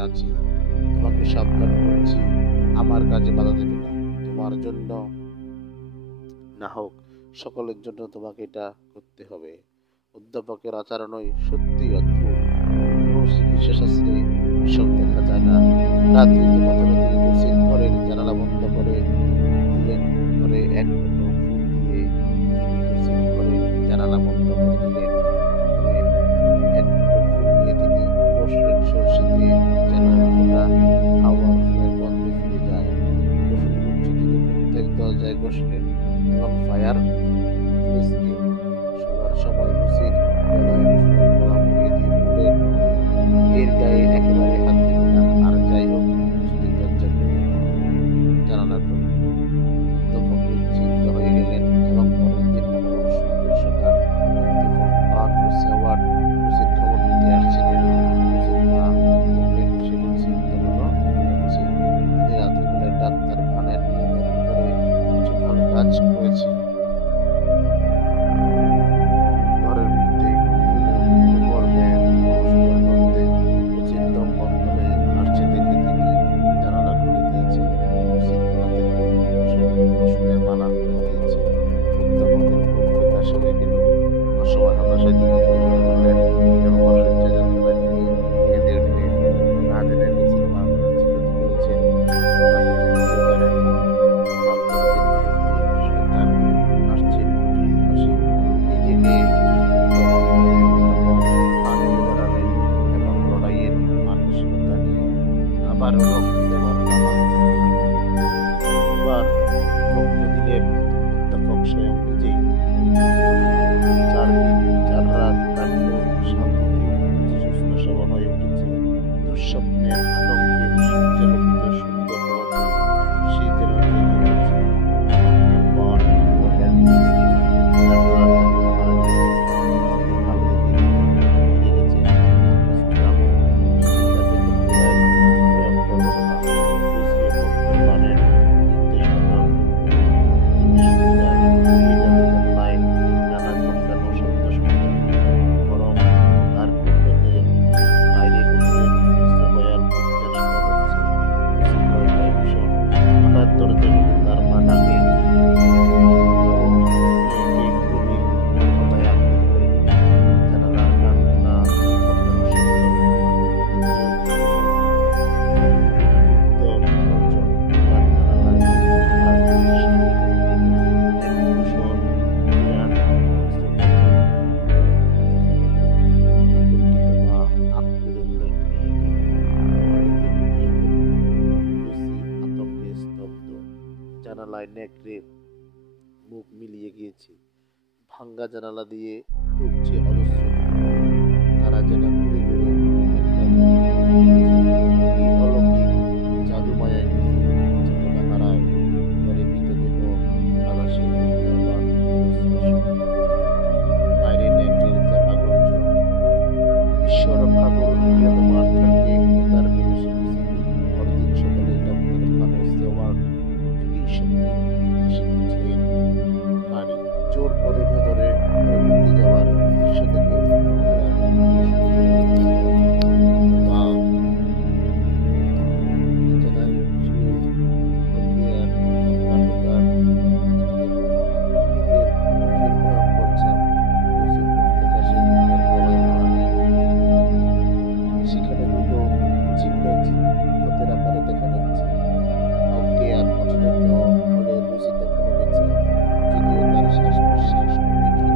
আছি, তোমাকে সাবধান করেছি, আমার কাজে বাধা দেবে না। তোমার জন্য না হোক, সকলের জন্য তোমাকে এটা করতে হবে। অধ্যাপকের আচরণই সত্যি অদ্ভুত। কোনো চিকিৎসা শাস্ত্রে এসব দেখা যায় না। রাত্রিতে প্রথমে তিনি কুসির ঘরের জানালা বন্ধ করে দিলেন, পরে এক মুঠো ফুল দিয়ে তিনি কুসির ঘরের জানালা বন্ধ করে দিলেন। পরে এক মুঠো ফুল নিয়ে তিনি বসলেন সরষিতে, যেন ফোটা হাওয়া ফুলের গন্ধে ফিরে যায়। কুসুম গুচ্ছ তিনি প্রত্যেক দরজায় বসলেন এবং ফায়ার প্লেসকে শোয়ার সময় কুসির গলায় কুসুমের গলা মুড়িয়ে দিয়ে বললেন, এর গায়ে একেবারে হাত দেবে না। আর যাই হোক, কুসুমের দরজা খুলল না, জানালা খুলল। অধ্যাপক নিশ্চিন্ত হয়ে গেলেন এবং পরের দিন মনোরম সুন্দর সকাল। অধ্যাপক আর সেওয়ার্ড কুসির খবর নিতে আসছিলেন। কুসির মা বললেন, সে চিন্তা হলো হচ্ছে, তিনি রাত্রিবেলায় ডাক্তার ভানের নিয়মের ভিতরে কিছু ভালো কাজ করেছে। ঘরের মধ্যে কুসির দম বন্ধ হয়ে আসছে দেখে তিনি জানালা খুলে দিয়েছে। কুসির গলা থেকে কুসুমের মালা খুলে দিয়েছে। অধ্যাপকের মুখ ফ্যাকাশে হয়ে গেল। অসময় হতাশায় তিনি ঘুমিয়ে পড়লেন এবং অসহ্য যন্ত্রণায় তিনি কেঁদে উঠলেন। না জেনে কুসির মা চিল্লাতে বলেছেন, তা তো তিনি নিজেও জানেন না। বাচ্চাদের বিরুদ্ধে শয়তান আসছে কুটিল হাসি। নিজেকে দমন করে অধ্যাপক আনন্দে দাঁড়ালেন এবং লড়াইয়ের মানসিকতা নিয়ে আবারও রক্ত দেওয়ার পালা। এবার রক্ত দিলেন অধ্যাপক স্বয়ং নিজেই। 4 দিন 4 রাত কাটল শান্তিতে। সুস্থ সবল হয়ে উঠেছে। দুঃস্বপ্নের আতঙ্কের সূর্যালোকিত সুন্দর প্রভাতে সে যেন জেগে উঠেছে। অনেক মন ও হেলথ 4 রাত তাকে পাহারা দিয়েছে। নিজেকে ভালো রেখে ফিরে গেছেন আমস্টারডাম। সিদ্ধার্থের প্রক্রিয়ায় ভয়ঙ্কর ঘটনা। রুসিও ডক্টর বানের নির্দেশ মতো তিনি সুবিধায় এই জানালায় নানা ঝগড়ানো শব্দ শুনলেন। বরং তার প্রত্যেকের বাইরে কুকুরের মিশ্র ভয়াল চিৎকার শোনা যাচ্ছে। রুসি ভয় পায় ভীষণ। হঠাৎ দরজা খুলে তার মা ডাকেন, মেয়েকে গভীর মর্মতায় আঁকড়ে ধরে। জানালার কান্না ঝগড়ানো শব্দ। উত্তর গর্জন। তার জানালায় আজ তিনি সামনে দেখলেন এক ভূষণ বিরাট মনস্টার তাকে আতঙ্কিত মা আঁকড়ে ধরলেন মেয়েকে। ঘরে ঘুমিয়ে পড়ল। লুসি আতঙ্কে স্তব্ধ। জানালায় নেকড়ে মুখ মিলিয়ে গিয়েছে। ভাঙ্গা জানালা দিয়ে ঢুকছে অজস্র কুমির। তারা যেন ঘুরে ঘুরে একটা কি অলৌকিক জাদুমায়ায় চেতনা হারায়। ঘরে মৃতদেহ আকাশে উড়াবার অজস্র শব্দ। বাইরে নেকড়ের চাপা গর্জন। ঈশ্বর রক্ষা করুন নিহত মার্থাকে ও তার মেয়ে লুসিকে। পরদিন সকালে ডক্টর ভানো সেওয়ার্ড একই সঙ্গে এসে পৌঁছলেন বাড়ি। জোর করে ভেতরে ঢুকে যাওয়ার দৃশ্য দেখে মা বিছানায় শুয়ে প্রক্রিয়ার অন্ধকার ঈদের মুখের ভয়ঙ্কর ছাপ। লুসির মুখ ফ্যাকাশে, তার গলায় মালা নেই। সেখানে দুটো চিহ্ন ক্ষতের আকারে দেখা যাচ্ছে। অজ্ঞান অচেতন হলেও লুসি তখনও বেঁচে, যদিও তার শ্বাস প্রশ্বাস অতি ক্ষীণ।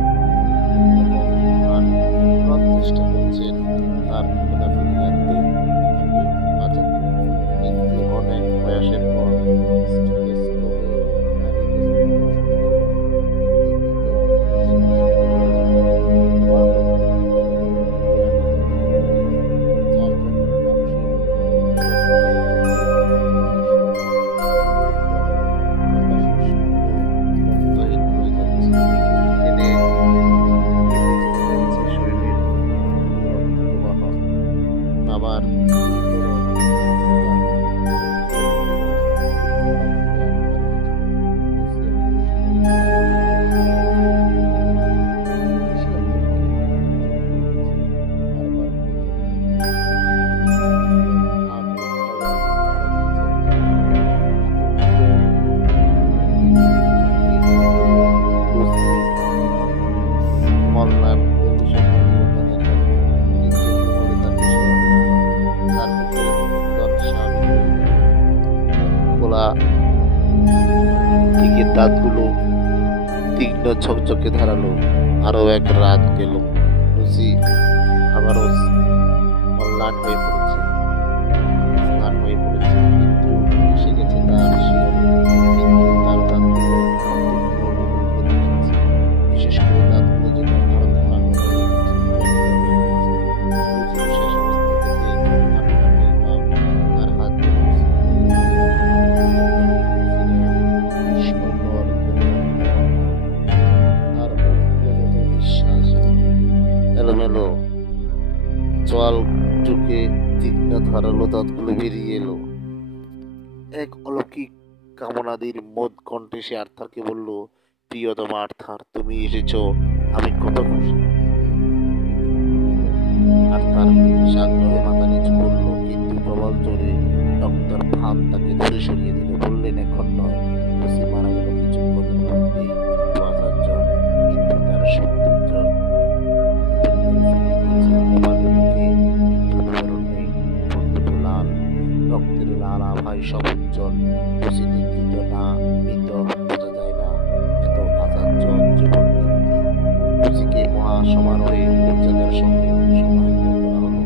অনলাইন প্রদূষণ তাদের কিন্তু বলে তাকে তার মুখে স্বাভাবিক হয়ে যায়। খোলা দিকে দাঁতগুলো তীক্ষ্ণ ঝকঝকে ধারালো। আরো এক রাত গেল, লুসি আবারও অনলাইন হয়ে পড়েছে, স্নান হয়ে পড়েছে, কিন্তু এসে গেছে তার শিহরণ। কিন্তু তার দাঁতগুলো তীক্ষ্ণ হতে যাচ্ছে, বিশেষ করে দাঁতগুলো যেন আরো ধারালো হয়ে উঠছে, লুসির শেষ অবস্থা থেকে আর তাকে তার হাত এলোমেলো চোয়াল ঢুকে তীক্ষ্ণ ধারালো দাঁতগুলো বেরিয়ে এলো। এক অলৌকিক কামনাদির মদ কণ্ঠে সে আর্থারকে বলল, প্রিয়তমা আর্থার, তুমি এসেছো, আমি কত খুশি। আর্থার সাগ্রহে মাথা নিচু করল, কিন্তু প্রবল জোরে ডক্টর ভান তাকে দূরে সরিয়ে দিল। বললেন, এখন নয়, লুসি মারা গেল কিছুক্ষণের মধ্যেই, কিন্তু আচার্য কিন্তু তার সৌন্দর্য লাল রক্তের লাল আভায় সব উজ্জ্বল। লুসি নির্মিত না মৃত বোঝা যায় না, এত আচার্য জীবন বৃদ্ধি। লুসিকে মহা সমারোহে মর্যাদার সঙ্গে সমাহিত করা হলো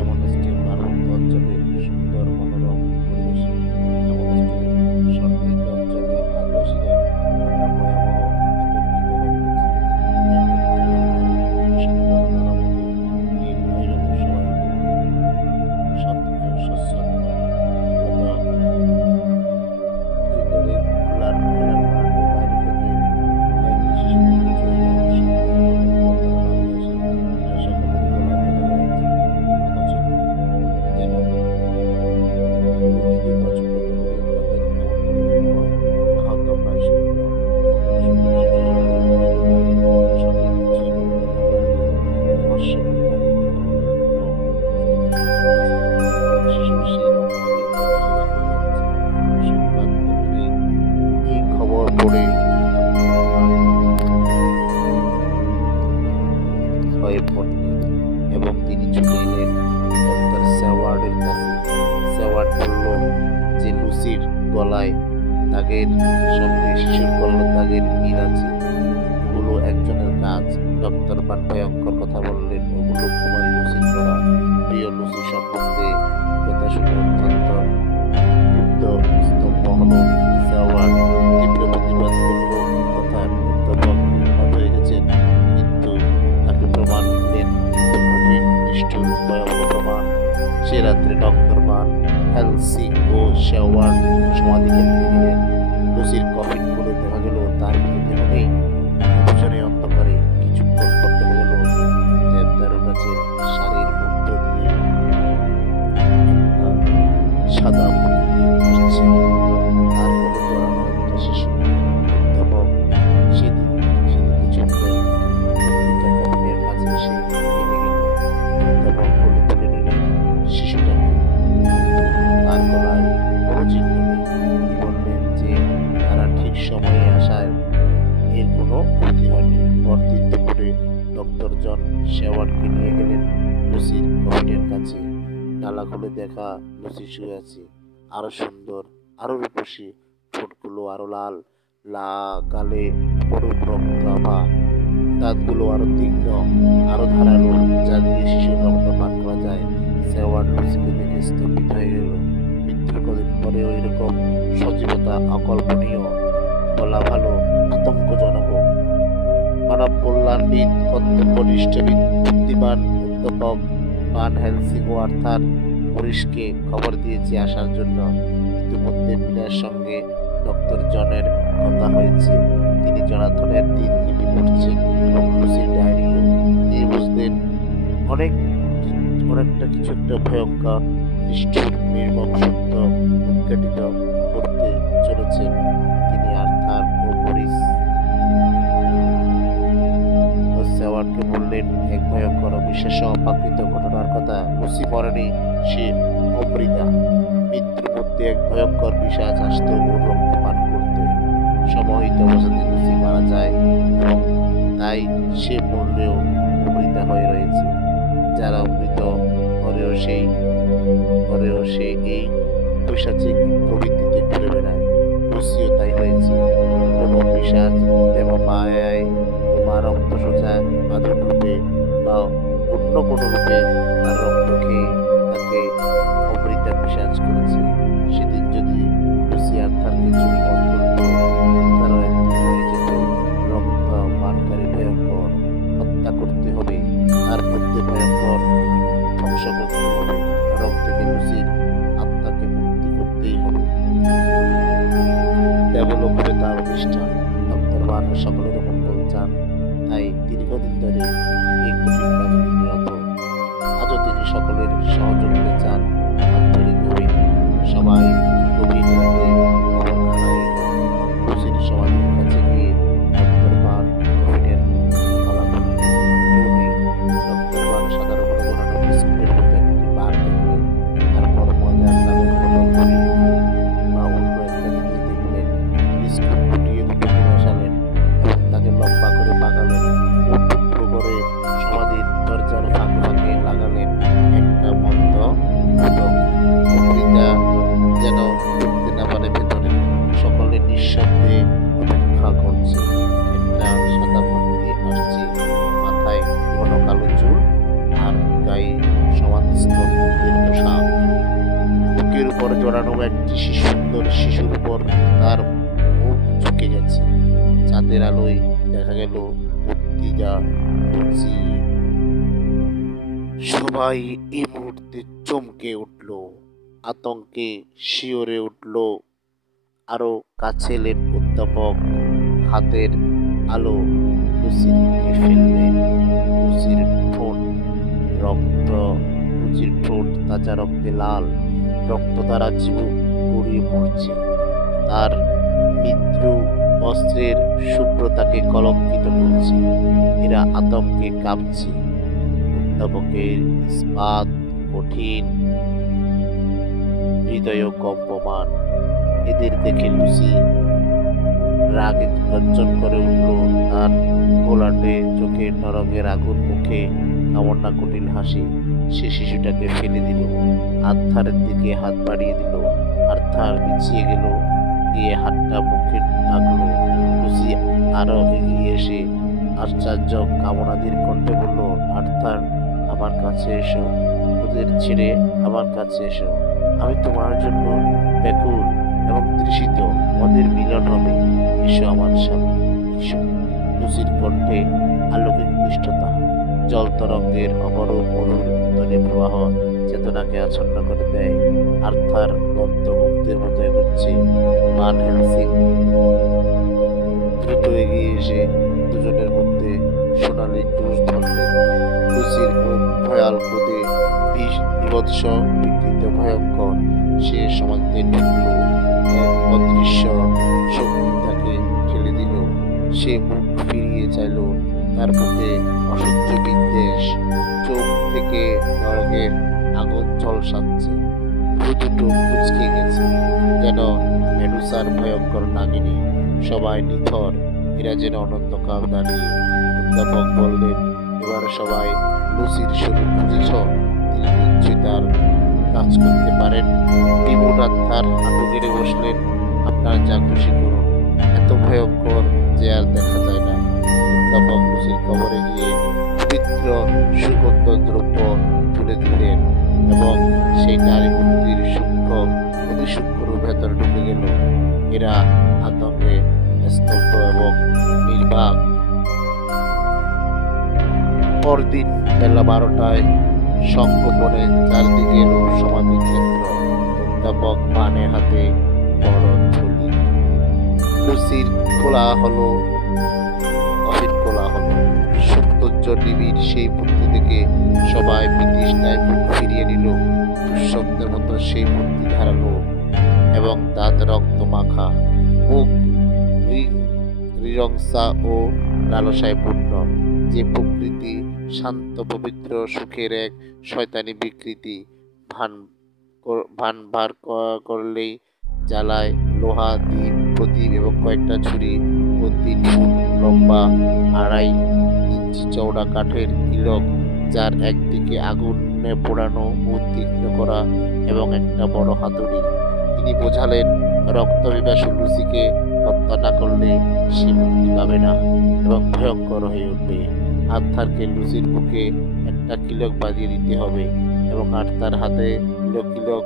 এমনস্টের পার্বত্য অঞ্চলের সুন্দর মনোরম পরিবেশে। এমনস্টের সন্নিহিত অঞ্চলে আদিবাসীরা আমরা ভয়াবহ আতঙ্কিত হয়ে এবং তিনি ছুটে এলেন ডক্টর সেওয়ার্ডের কাছে। সেওয়ার্ড বলল যে লুসির গলায় দাগের সঙ্গে শিশুর গলার দাগের মিল আছে, ওগুলো একজনের কাজ। ডক্টর বান ভয়ঙ্কর কথা বললেন, ওগুলো কুমারী লুসির করা। প্রিয় লুসি সম্বন্ধে কথা শুনে অত্যন্ত ক্ষুব্ধ স্তম্ভ হল সেওয়ার্ড। তীব্র প্রতিবাদ করল, কথার অধ্যাপক নির্মাত হয়ে গেছেন, কিন্তু তাকে প্রমাণ দিলেন, কঠিন নিষ্ঠুর ভয়াবহ প্রমাণ। সে রাত্রে ডক্টর বান হেলসিং ও সেওয়ার্ড সমাধিক্ষেত্রে গেলেন। লুসির কফিন খুলে দেখা গেল তার মৃতদেহ নেই। অবসরে অন্ধকারে কিছুক্ষণ পর দেখা গেল দেবদারু গাছের সারির মধ্য দিয়ে সাদা মূর্তি আসছে। তার কোনো জড়ানো একটা শিশু। অধ্যাপক সেদিকে ছুটলেন, মূর্তিটা কফিনের কাছে এসে লেগে গেল। অধ্যাপক কোলে তুলে নিলেন শিশুটাকে, তার গলায় কোনো চিহ্ন নেই। তিনি বললেন যে তারা ঠিক সময়ে আসায় এর কোনো ক্ষতি হয়নি। পরদিন দুপুরে ডক্টর জন সেওয়ার্ডকে নিয়ে গেলেন লুসির কফিনের কাছে। ডালা খুলে দেখা লুসি শুয়ে আছে, আরো সুন্দর, আরো রূপসী, ঠোঁটগুলো আরো লাল, গালে অপরূপ রক্তাভা, দাঁতগুলো আরো তীক্ষ্ণ, আরো ধারালো, যা দিয়ে শিশুর রক্ত পান করা যায়। সেওয়ার্ড লুসিকে দেখে স্থগিত হয়ে গেল। মৃত্যুর কদিন পরেও এরকম সজীবতা অকল্পনীয়, বলা ভালো আতঙ্কজনক। মানব কল্যাণবিদ, কর্তব্যনিষ্ঠবিদ, বুদ্ধিমান অধ্যাপক বান হেলসিং ও আর্থার মরিসকে খবর দিয়েছে আসার জন্য। ইতিমধ্যে মিনার সঙ্গে ডক্টর জনের কথা হয়েছে। তিনি জনাথনের দিনলিপি পড়ছেন এবং লুসির ডায়েরিও। তিনি বুঝলেন অনেকটা কিছু একটা ভয়ঙ্কর, নিষ্ঠুর, নির্মম সত্য উদ্ঘাটিত করতে চলেছেন। তিনি আর্থার ও মরিস সেওয়ার্ডকে বললেন এক ভয়ঙ্কর অবিশ্বাস্য অপ্রাকৃত ঘটনার কথা। লুসি মরেনি, সে অমৃতা। মৃত্যুর মধ্যে এক ভয়ঙ্কর পিশাচ আসত ওর রক্ত পান করতে। সমাহিত অবস্থাতে লুসি মারা যায় এবং তার তাই সে মরলেও অমৃতা হয়ে রয়েছে। যারা অমৃত ঘরেও সে এই পৈশাচিক প্রবৃত্তিতে ঘুরে বেড়ায়। লুসিও তাই হয়েছে। কোনো পিশাচ এবং মায়ায় মা রক্ত সোজা মাদক রূপে বা অন্য কোনো রূপে তার রক্ত খেয়ে তাকে অমৃতা পিশাচ করেছে। সেদিন যদি লুসি আর্থারকে চুম্বন করত, আর্থারও একদিন হয়ে যেত রক্ত পানকারী ভয়ঙ্কর। হত্যা করতে হবে, তার মধ্যে ভয়ঙ্কর ধ্বংস করতে হবে। নরক থেকে লুসির আত্মাকে মুক্তি করতেই হবে। দেবলোক হবে তার অধিষ্ঠান। ডক্টর বার্নার সকলের মঙ্গল চান, তাই দীর্ঘদিন ধরে এই কঠিন কাজে তিনি রত। আজও তিনি সকলের সহযোগিতা চান আন্তরিকভাবে। সবাই গভীর রাতে কবরখানায় লুসির সমাধির কাছে গিয়ে ডক্টর বার্ন কফিনের তালা খুললেন। কেউ নেই। ডক্টর বার্ন সাধারণ গোলানো বিস্কুটের মতো একটি বার দেখলেন। তারপর ময়দার নামের কোনো ঘড়ি বা অন্য একটা জিনিস দেখলেন। বিস্কুট ফুটিয়ে দুটোকে মেশালেন এবং তাকে লম্বা করে পাকালেন ও টুকরো করে সমাধির দরজার ফাঁকে ফাঁকে লাগালেন একটা মন্দ মোদক। অমৃতা যেন ঢুকতে না পারে ভেতরে। সকলে নিঃশব্দে অপেক্ষা করছে। একটা সাদা মূর্তি আসছে, মাথায় ঘন কালো চুল আর গায়ে সমাধিস্থ ভূতের পোশাক। বুকের উপর জড়ানো একটি সুন্দর শিশুর উপর তার মুখ ঝুঁকে গেছে। চাঁদের আলোয় দেখা গেল মূর্তিটা লুসি। সবাই এই মুহূর্তে চমকে উঠল, আতঙ্কে শিওরে উঠল। আরো কাছে এলেন অধ্যাপক। হাতের আলো লুসির মুখে ফেললেন। লুসির ঠোঁট লুসির ঠোঁট তাজা রক্তে লাল। রক্ত দ্বারা চিবুক গড়িয়ে পড়ছে। তার মৃত্যু অস্ত্রের শুভ্রতাকে কলঙ্কিত করছে। এরা আতঙ্কে কাঁপছে। অধ্যাপকের ইস্পাত কঠিন, হৃদয় কম্পমান। এদের দেখে লুসি রাগে গর্জন করে উঠল। তার ঘোলাটে চোখের নরকের আগুন মুখে কামনা কুটিল হাসি। সে শিশুটাকে ফেলে দিল, আর্থারের দিকে হাত বাড়িয়ে দিল। আর্থার পিছিয়ে গেল, গিয়ে হাতটা মুখে ডাকলো। লুসি আরো এগিয়ে এসে আশ্চর্য কামনাধীর কণ্ঠে বলল, আর্থার, আমার কাছে এসো। ওদের ছেড়ে আমার কাছে এসো। আমি তোমার জন্য ব্যাকুল এবং তৃষিত। আমাদের মিলন হবে। এসো আমার সামনে, এসো। লুসির কণ্ঠে আলৌকিক মিষ্টতা, জল তরঙ্গের অপরূপ মধুর ধ্বনি প্রবাহ চেতনাকে আচ্ছন্ন করে দেয়। আর্থার মন্ত্রমুগ্ধের মতো এগোচ্ছে। ভান হেলসিং দ্রুত এগিয়ে এসে দুজনের মধ্যে সোনালি ক্রুশ ধরলেন। লুসির মুখ ভয়াল ক্রোধে বিভৎস বিকৃত ভয়ঙ্কর। সে সমাধিতে ঢুকল। এক অদৃশ্য শক্তি তাকে ঠেলে দিল। সে মুখ ফিরিয়ে চাইল। তার মুখে অসহ্য বিদ্বেষ। চোখ থেকে নরকের আগুন ঝলসাচ্ছে। ভ্রু দুটো কুঁচকে গেছে, যেন মেডুসার ভয়ঙ্কর নাগিনী। সবাই নিথর। এরা যেন অনন্তকাল দাঁড়িয়ে। অধ্যাপক বললেন, এবার সবাই লুসির শরীর বুঝেছ? তিনি নিশ্চয়ই তার কাজ করতে পারেন। বিমূঢ় আত্মার হাঁটু গেড়ে বসলেন। আপনার যা খুশি করুন। এত ভয়ঙ্কর যে আর দেখা যায় না। অধ্যাপক লুসির কবরে গিয়ে পবিত্র সুগন্ধ দ্রব্য তুলে দিলেন এবং সেই নারী মূর্তির সূক্ষ্ম অতি সূক্ষ্ম ভেতরে ঢুকে গেল। এরা আতঙ্কে স্তব্ধ এবং নির্বাক। পরদিন বেলা 12টায় সংগোপনে চারদিকে এলো সমাধি ক্ষেত্র। অধ্যাপক বানের হাতে বড় থলি। লুসির খোলা হলো, কফিন খোলা হলো। সৌন্দর্য নিবিড় সেই মূর্তি থেকে সবাই বিতৃষ্ণায় মুখ ফিরিয়ে নিল। দুঃস্বপ্নের মতো সেই মূর্তি ধারালো এবং দাঁত রক্ত মাখা। মুখ রিরংসা ও লালসায় পূর্ণ। যে প্রকৃতি শান্ত পবিত্র সুখের এক শয়তানি বিকৃতি। ভান বার করলেই জ্বালায় লোহা, দ্বীপ, প্রদীপ এবং কয়েকটা ছুরি ও 3 ফুট লম্বা 2.5 ইঞ্চি চওড়া কাঠের কিলক, যার একদিকে আগুনে পোড়ানো ও তীক্ষ্ণ করা এবং একটা বড় হাতুড়ি। তিনি বোঝালেন, রক্তপিপাসু লুসিকে হত্যা না করলে সে মুক্তি পাবে না এবং ভয়ঙ্কর হয়ে উঠবে। আর্থারকে লুসির বুকে একটা কিলক বাজিয়ে দিতে হবে এবং আর্থার হাতে কিলক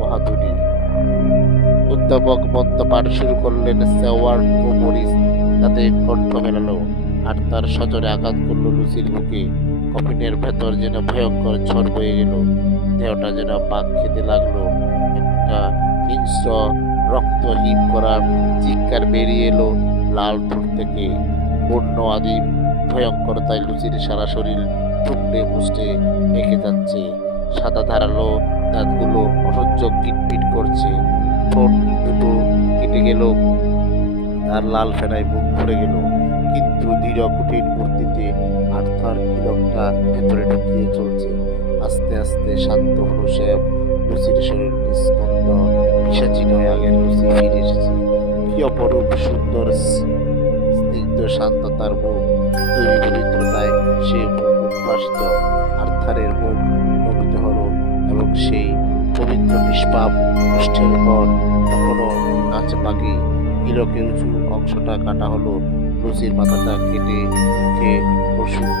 ও হাতুড়ি। অধ্যাপক মন্ত্রপাঠ শুরু করলেন। সেওয়ার্ড ও মরিস তাতে কণ্ঠ মেলালো। আর্থার সজোরে আঘাত করলো লুসির বুকে। কফিনের ভেতর যেন ভয়ঙ্কর ঝড় বয়ে গেল। দেহটা যেন পাক খেতে লাগলো। একটা হিংস্র রক্তহীন করা চিৎকার বেরিয়ে এলো লাল ঠোঁট থেকে। বন্য আদিম ভয়ঙ্করতায় লুসির সারা শরীর টুকরে মুষ্টে এঁকে যাচ্ছে। সাদা ধারালো দাঁতগুলো অসহ্য কিটপিট করছে। ঠোঁট দুটো কেটে গেল, তার লাল ফেনায় মুখ ভরে গেল। কিন্তু দৃঢ় কঠিন মূর্তিতে আর্থার কিলকটা ভেতরে ঢুকিয়ে চলছে। আস্তে আস্তে শান্ত হলো সে। লুসির শরীর নিস্পন্দ, পিশাচি নয়, আগের লুসি ফিরে এসেছে। কি অপরূপ সুন্দর স্নিগ্ধ শান্ততার মুখ, তৈরি পবিত্রতায় সে মুখ উদ্ভাসিত। আর্থারের মুখ নমিত হল এবং সেই পবিত্র নিষ্পাপ ওষ্ঠের উপর এখনো কাঁচ বাকি। কিলকের উঁচু অংশটা কাটা হলো। লুসির মাথাটা কেটে মুখে ওষুধ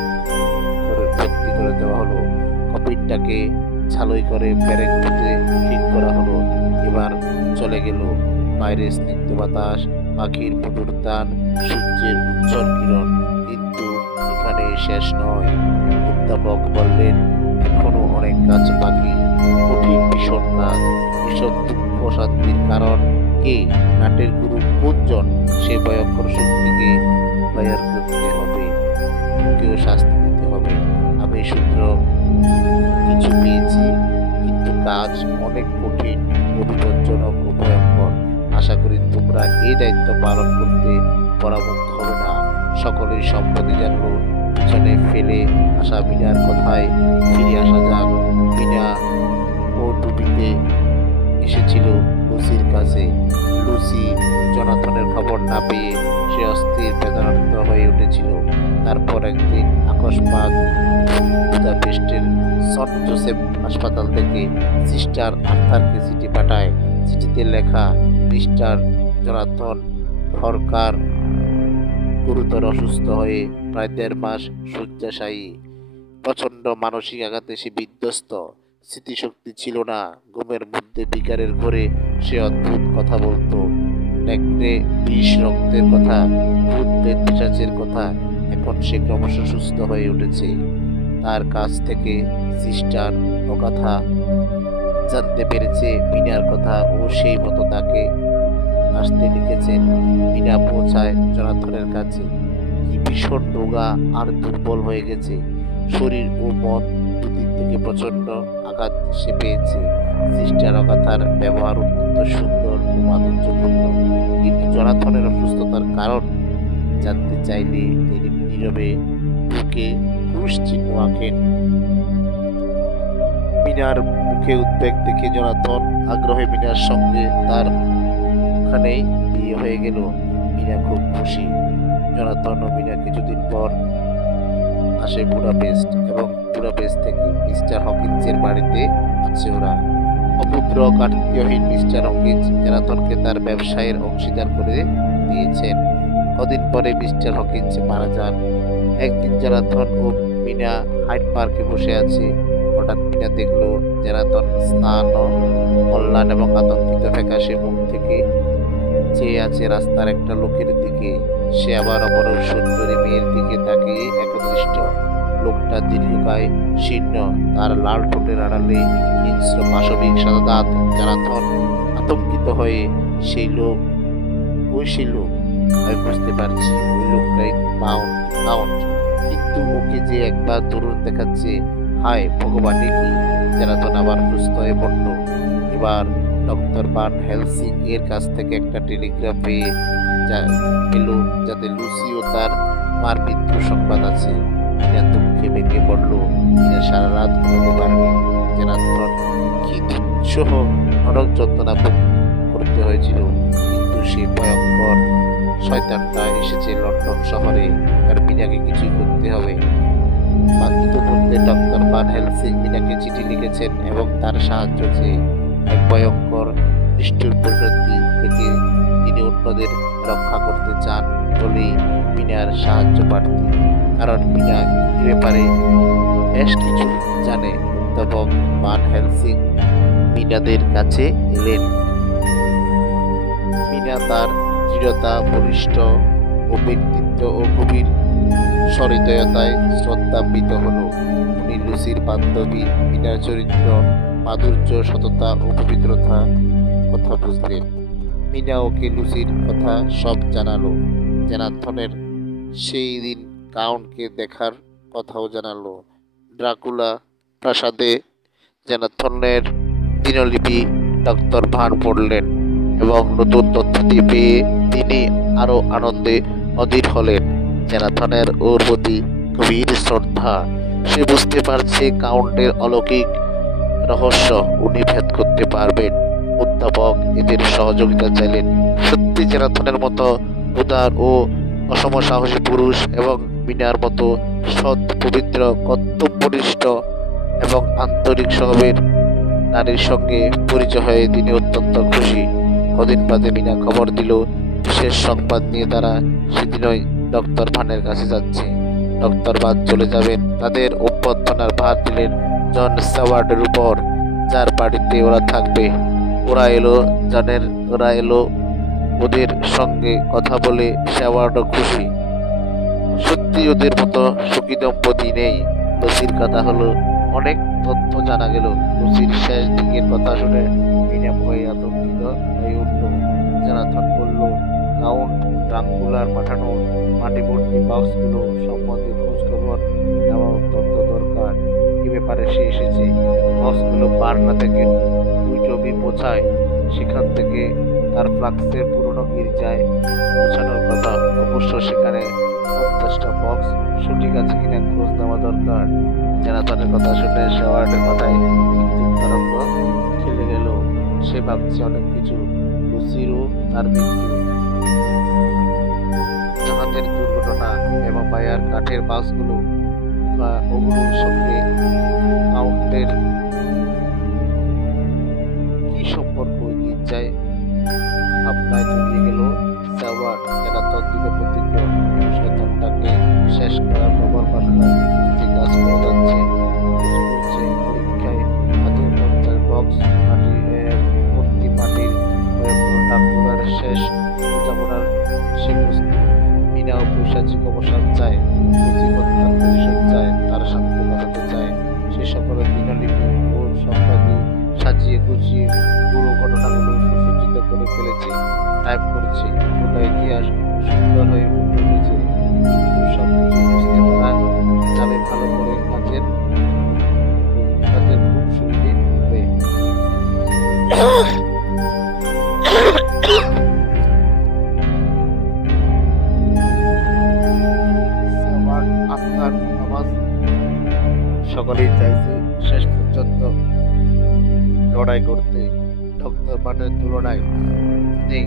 করে ভর্তি করে দেওয়া হলো। কপিনটাকে ঝালই করে ব্যারেক ভূতে ঠিক করা হলো। এবার চলে গেল। বাইরে স্নিগ্ধ বাতাস, পাখির মধুর টান, সূর্যের উজ্জ্বল কিরণ। কিন্তু এখানে শেষ নয়। অধ্যাপক বললেন, এখনো অনেক কাজ বাকি। কঠিন ভীষণ কাজ। ভীষণ দুঃখ শান্তির কারণ কে? নাটের গুরু কোনজন? সে ভয়ঙ্কর শক্তিকে বাইর করতে হবে, ওকেও শাস্তি দিতে হবে। আমি সূত্র কিছু পেয়েছি, কিন্তু কাজ অনেক কঠিন, বিপজ্জনক ও ভয়ঙ্কর। আশা করি তোমরা এই দায়িত্ব পালন করতে পরামুখ হবে না। সকলেই সম্মতি জানলো। পিছনে ফেলে আসা মিনার কথায় ফিরে আসা যাক। মিনা ও ডুবিতে এসেছিল লুসির কাছে। লুসি জনাথনের খবর না পেয়ে সে অস্থির বেদনার্ত হয়ে উঠেছিল। তারপর একদিন আকস্মাৎ বুদাপেস্টের সেন্ট জোসেফ হাসপাতাল থেকে সিস্টার আর্থারকে চিঠি পাঠায়। চিঠিতে লেখা, মিস্টার জনাথন ফরকার গুরুতর অসুস্থ হয়ে প্রায় 1.5 মাস শয্যাশায়ী। প্রচণ্ড মানসিক আঘাতে সে বিধ্বস্ত। স্মৃতিশক্তি ছিল না। ঘুমের মধ্যে বিকারের ঘরে সে অদ্ভুত কথা বলতো। নেকড়ে, বিষ, রক্তের কথা, ভূত প্রেত পিশাচের কথা। এখন সে ক্রমশ সুস্থ হয়ে উঠেছে। তার কাছ থেকে সিস্টার ও কথা জানতে পেরেছে, মিনার কথা, ও সেই মতো তাকে আসতে লিখেছেন। মিনা পৌঁছায় জনাথনের কাছে। কি ভীষণ রোগা আর দুর্বল হয়ে গেছে। শরীর ও মন দুদিক থেকে প্রচন্ড আঘাত সে পেয়েছে। সিস্টার অগাথার ব্যবহার অত্যন্ত সুন্দর ও মাধুর্যপূর্ণ, কিন্তু জনাথনের অসুস্থতার কারণ জানতে চাইলে তিনি নীরবে বুকে ক্রুশ চিহ্ন আঁকেন। মিনার মুখে উদ্বেগ দেখে জনাথন আগ্রহে মিনার সঙ্গে তার ওখানেই বিয়ে হয়ে গেল। মিনা খুব খুশি। জনাথন ও মিনা কিছুদিন পর আসে বুডাপেস্ট, এবং বুডাপেস্ট থেকে মিস্টার হকিন্সের বাড়িতে আছে ওরা। অপুত্র আত্মীয়হীন মিস্টার হকিন্স জনাথনকে তার ব্যবসায়ের অংশীদার করে দিয়েছেন। কদিন পরে মিস্টার হকিন্স মারা যান। একদিন জনাথন ও মিনা হাইড পার্কে বসে আছে। হঠাৎ মিনা দেখলো জনাথন স্নান ও কল্যাণ এবং আতঙ্কিত ফ্যাকাশে মুখ থেকে চেয়ে আছে রাস্তার একটা লোকের দিকে। সে আবার অপরূপ সুন্দরী মেয়ের দিকে তাকিয়ে একদৃষ্ট। লোকটা দীর্ঘকায়, শীর্ণ, তার লাল ঠোঁটের আড়ালে হিংস্র পাশবিক সাদা দাঁত। জনাথন আতঙ্কিত হয়ে সেই লোক আমি বুঝতে পারছি ওই লোকটাই কাউন্ট, কিন্তু ওকে যে একবার তরুণ দেখাচ্ছে। হায় ভগবান, কি! জনাথন আবার সুস্থ হয়ে পড়ল। এবার ডক্টর ভান হেলসিং এর কাছ থেকে একটা টেলিগ্রাম পেয়ে এলো, যাতে লুসি ও তার মার মৃত্যুর সংবাদ আছে। মিনা দুঃখে ভেঙে পড়ল। মিনা সারা রাত ঘুমোতে পারেনি। জনাথন কি দুঃসহ অনেক যন্ত্রণা ভোগ করতে হয়েছিল, কিন্তু সে ভয়ঙ্কর শয়তানটা এসেছে লন্ডন শহরে, আর মিনাকে কিছুই করতে হবে। ইতিমধ্যে ডক্টর ভান হেলসিং মিনাকে চিঠি লিখেছেন এবং তার সাহায্য চেয়ে এক ভয়ঙ্কর নিষ্ঠুর পরিণতি থেকে তিনি অন্যদের রক্ষা করতে চান বলেই মিনার সাহায্য প্রার্থী। কারণ মিনা এ ব্যাপারে বেশ কিছু জানে। অধ্যাপক ভান হেলসিং মিনাদের কাছে এলেন। মিনা তার দৃঢ়তা, বলিষ্ঠ ও ব্যক্তিত্ব ও গভীর সহৃদয়তায় শ্রদ্ধান্বিত হল। উনি লুসির বান্ধবী মিনার চরিত্র, মাধুর্য, সততা ও পবিত্রতা কথা বুঝলেন। মিনা ওকে লুসির কথা সব জানালো। জেনাথনের সেই দিন কাউন্টকে দেখার কথাও জানালো। ড্রাকুলা প্রাসাদে জেনাথনের দিনলিপি ডক্টর ভান পড়লেন এবং নতুন তথ্যটি পেয়ে তিনি আরো আনন্দে অধীর হলেন। জেনাথনের ওর প্রতি গভীর শ্রদ্ধা। সে বুঝতে পারছে কাউন্টের অলৌকিক রহস্য উনি ভেদ করতে পারবেন। অধ্যাপক এদের সহযোগিতা চাইলেন। সত্যি জেনাথনের মতো উদার ও অসম সাহসী পুরুষ এবং মিনার মতো সৎ, পবিত্র, কর্তব্যনিষ্ঠ এবং আন্তরিক স্বভাবের নারীর সঙ্গে পরিচয় হয়ে তিনি অত্যন্ত খুশি। কদিন বাদে মিনা খবর দিল বিশেষ সংবাদ নিয়ে তারা সেদিনই ডক্টর ভানের কাছে যাচ্ছে। ডক্টর ভান চলে যাবেন। তাদের অভ্যর্থনার ভার দিলেন জন স্টুয়ার্টের উপর, যার বাড়িতে ওরা থাকবে। ওরা এলো ওদের সঙ্গে কথা বলে স্টুয়ার্টও খুশি। সত্যি ওদের মতো সুখী দম্পতি নেই। লুসির কথা হলো, অনেক তথ্য জানা গেল। লুসির শেষ দিকের কথা শুনে মিনা ভয়ে আতঙ্কিত হয়ে উঠল। জেনাথন বলল, কাউন্ট ড্রাকুলার পাঠানো মাটি ভর্তি বাক্সগুলো সম্বন্ধে খোঁজ খবর নেওয়া অত্যন্ত দরকার। এ ব্যাপারে সে এসেছে। বাক্সগুলো বার্না থেকে উইটবি পৌঁছায়। সেখান থেকে তার ফ্লাক্সের পুরনো গির্জায় পৌঁছানোর কথা। অবশ্য সেখানে 50টা বক্স সঠিক আছে কিনা খোঁজ নেওয়া দরকার। জেনাথনের কথা শুনে স্টুয়ার্টের মাথায় বিদ্যুৎ তরঙ্গ খেলে গেল। সে ভাবছে অনেক কিছু, লুসিরও, তার মৃত্যু, জাহাজের দুর্ঘটনা এবং বায়ার কাঠের বাক্সগুলো ওগুলোর সঙ্গে কাউন্টের কি সম্পর্ক গির্জায় ভাবনায় জড়িয়ে গেল স্টুয়ার্ট। জেনাথন দিকে প্রতিজ্ঞ, শয়তানটাকে শেষ করার প্রবল বাসনা যে কাজ করে যাচ্ছে। পরীক্ষায় হাতের 50 বক্স ভর্তি মাটির ড্রাকুলার শেষ বোঝাপড়ার সে প্রস্তুত। মিনাও পৈশাচিক অবসান চায়, লুসি হত্যার প্রতিশোধ চায়, তার স্বামীকে বাঁচাতে চায়। সে সকলের দিনলিপি ও সংবাদী সাজিয়ে গুছিয়ে পুরো ঘটনাগুলো সুসজ্জিত করে ফেলেছে, টাইপ করেছে। গোটা ইতিহাস সুন্দর হয়ে ফুটে উঠেছে। কিন্তু সব কিছু বুঝতে পারা যাবে ভালো করে কাজের খুব সুবিধে হবে। আপনার আওয়াজ সকলেই চাইছে শেষ পর্যন্ত লড়াই করতে। ডক্টর ভানের তুলনায় নেই।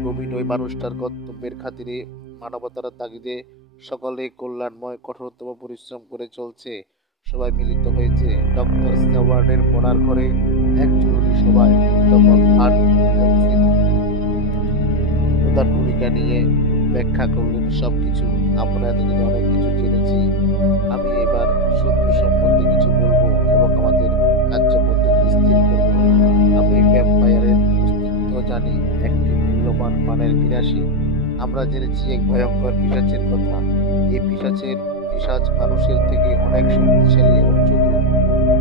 প্রবীণ ওই মানুষটার কর্তব্যের খাতিরে, মানবতার তাগিদে সকলে কল্যাণময় কঠোরতম পরিশ্রম করে চলছে। সবাই মিলিত হয়েছে ডক্টর স্টুয়ার্টের পড়ার ঘরে এক জরুরি সভায়। অধ্যাপক ভান হেলসিং প্রধান ভূমিকা নিয়ে ব্যাখ্যা করলেন সবকিছু। আমরা এতদিন অনেক কিছু জেনেছি। আমি এবার সত্য সম্বন্ধে কিছু বলবো এবং আমাদের কার্যপদ্ধতি স্থির করব। আমি ভ্যাম্পায়ারের অস্তিত্ব জানি, একটি মূল্যবান মানের বিনাশী। আমরা জেনেছি এক ভয়ঙ্কর পিশাচের কথা। এই পিশাচ মানুষের থেকে অনেক শক্তিশালী এবং চতুর।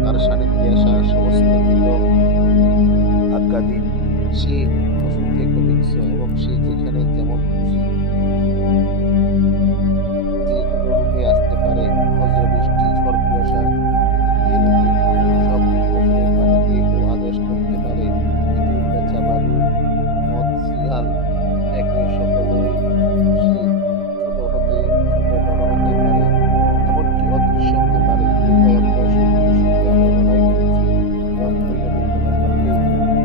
তার সান্নিধ্যে আসা সমস্ত মৃত আজ্ঞা দিন। সে পশুর থেকে হিংস্র এবং সে যেখানে যেমন খুশি যে কোনো রূপে আসতে পারে। বজ্রবৃষ্টি, ঝড় কুয়াশা, সব ফসলের পানিকে ও আদেশ করতে পারে। ইঁদুর, পেঁচা, ভালুক, মদ, শিয়াল, একে সকলেরই সে ছোট হতে বড় হতে পারে, এমনকি অদৃশ্য হতে পারে। এই ভয়ঙ্কর শক্তির সঙ্গে আমরা লড়াই করেছি এবং পরিণতির কথা ভাবলে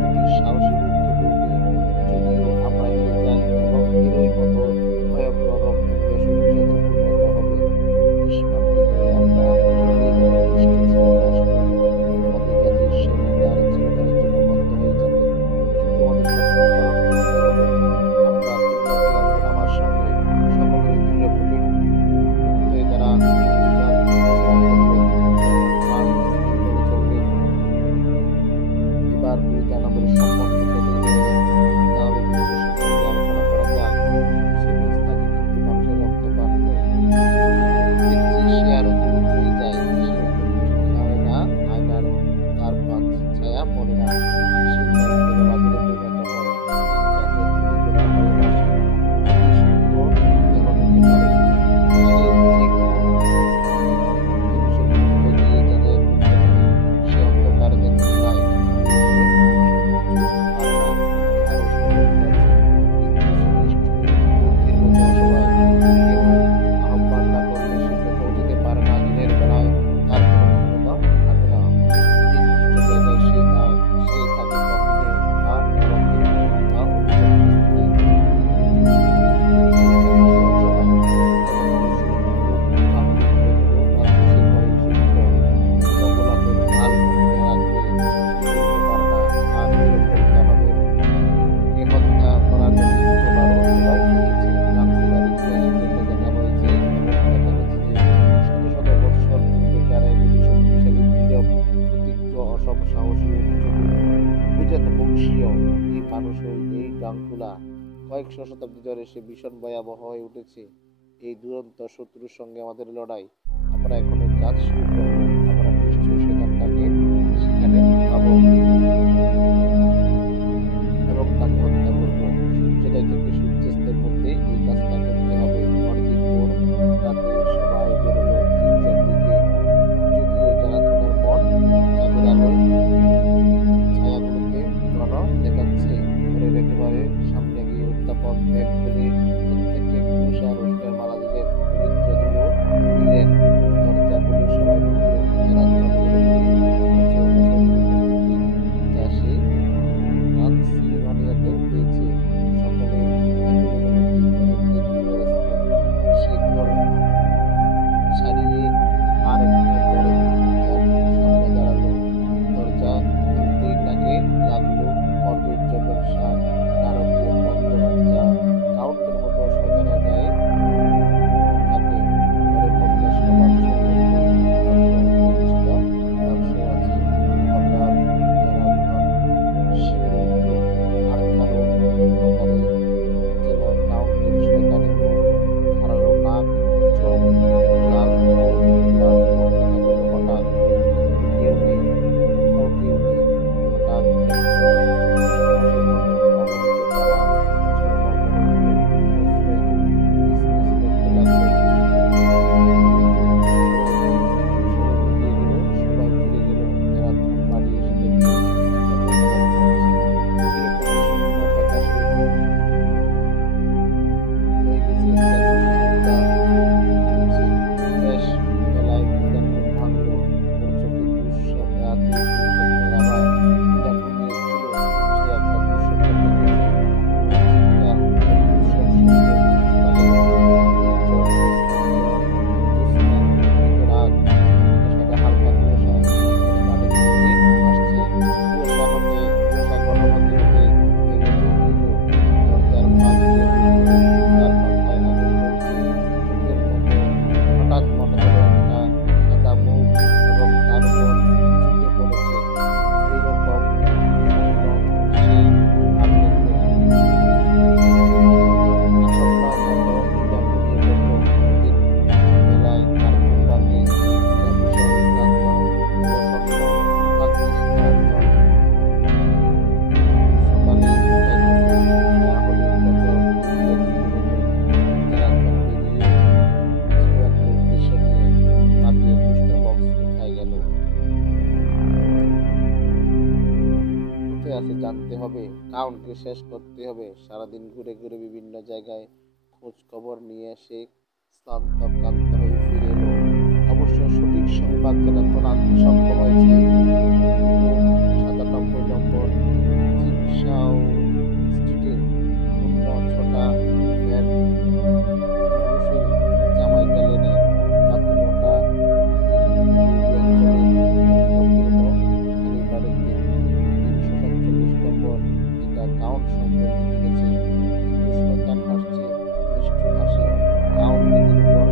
অতি সাহসী রূপ কেঁপে ওঠে। যদিও আমরা হেরে যাই এবং মানুষও এই গাংগুলা কয়েকশো শতাব্দী ধরে সে ভীষণ ভয়াবহ হয়ে উঠেছে। এই দুরন্ত শত্রুর সঙ্গে আমাদের লড়াই। আমরা এখন কাজ শুরু করব। আমরা নিশ্চয়ই শয়তানটাকে সেখানে পাবো এবং তাকে হত্যা করব। সূর্যোদয় থেকে সূর্যাস্তের মধ্যে এই কাজটা করতে হবে। পরদিন ভোর রাতে সবাই বেরোলো গির্জার দিকে। যদিও জানাথনের মন চাঁদের আলোয় ছায়াগুলোকে ঘন দেখাচ্ছে। ঘরের একেবারে সামনে গিয়ে অধ্যাপক ব্যাগ খুলে প্রত্যেককে ঘুষ আর রসুনের মালা দিলেন। পবিত্র ধুলো দিলেন। দরজাগুলো সবাই খুলল। জানাথন যা সে ট্রান্সিলভানিয়াতে পেয়েছে। সকলে সে ঘর ছাড়িয়ে আর একটা দরজার সামনে দাঁড়ালো। দরজা খুলতেই তাকে লাগলো কর্দজ্য ব্যবসা নারকীয় বন্ধন, যা কাউন্টের মতো শয়তানের গায়ে থাকে। ঘরের মধ্যে সবার জিনিসটা বাক্সে আছে। হঠাৎ জনার্দন শিউরে উঠল। আটকানো অন্ধকারে যেন কাউন্টের শয়তানি মুখ, ধারালো নাক, চোখ, লাল চোখ, লাল চোখ দেখা গেল হঠাৎ। কিন্তু কেউ নেই, কোথাও কেউ নেই। হঠাৎ ফুসফুসের মতো অগণিত তারা ঝলমল করে উঠল। ফিসফিস করতে লাগলো। সবাই ফিরে গেল। জানাথন বাড়ি এসে দেখল এরকম শূন্য ফ্যাকাশে হয়ে গেছে। চলছে। বেশ বেলায় পিতার ঘুম ভাঙল। ওর চোখে রাতে দুঃস্বপ্নের আভায়। পিতা ঘুমিয়েছিল। সে একটা দুঃস্বপ্ন দেখেছে। চিৎকার, অদ্ভুত সব শব্দ, সকালে নির্জন জ্যোৎস্না, রাত। একটা সাদা হালকা কুয়াশা ওর কানে ঘুরিয়ে আসছে। কুয়াশা ঘন হতে হতে এগোতে এলো। দরজার ফাঁক দিয়ে তার মাথায় আগুন জ্বলছে। চোখের মতো হঠাৎ মনে হলো একটা সাদা মুখ এবং তার উপর ঝুঁকে পড়েছে। এইরকম স্বপ্ন সে আর দেখবে না। আসন্ন মতো পিতা ঘুমিয়ে পড়ল। পরদিন বেলায় তার ঘুম ভাঙে। পিতা ভীষণ ক্লান্ত, প্রসন্ন, ক্লান্তিস্নাত। সকালে উঠে গোসল না হলে কত বিরক্তি হতো। জানাথন বেরিয়ে ছিল একটা উদ্দেশ্য নিয়ে। ভাবি ২১টা বক্স কোথায় গেল, কোথায় আছে জানতে হবে। কাউন্টকে শেষ করতে হবে। সারাদিন ঘুরে ঘুরে বিভিন্ন জায়গায় খোঁজ খবর নিয়ে সে শ্রান্ত ক্লান্ত হয়ে ফিরে এলো। অবশ্য সঠিক সংবাদ জানাথন আনতে সক্ষম হয়েছে। ৯৭ নম্বর জিনসাও স্ট্রিটে শূন্য ছোটা ভ্যান মুগুসের জামাইকা লেনে রাত ৯টা এই অঞ্চলের গুরুত্বপূর্ণ খালি বাড়িতে ৩৪৭ নম্বর। এটা কাউন্ট সম্প্রতি কিনেছে। কিন্তু শয়তান হাসছে নিষ্ঠুর হাসি। কাউন্ট নিজের উপর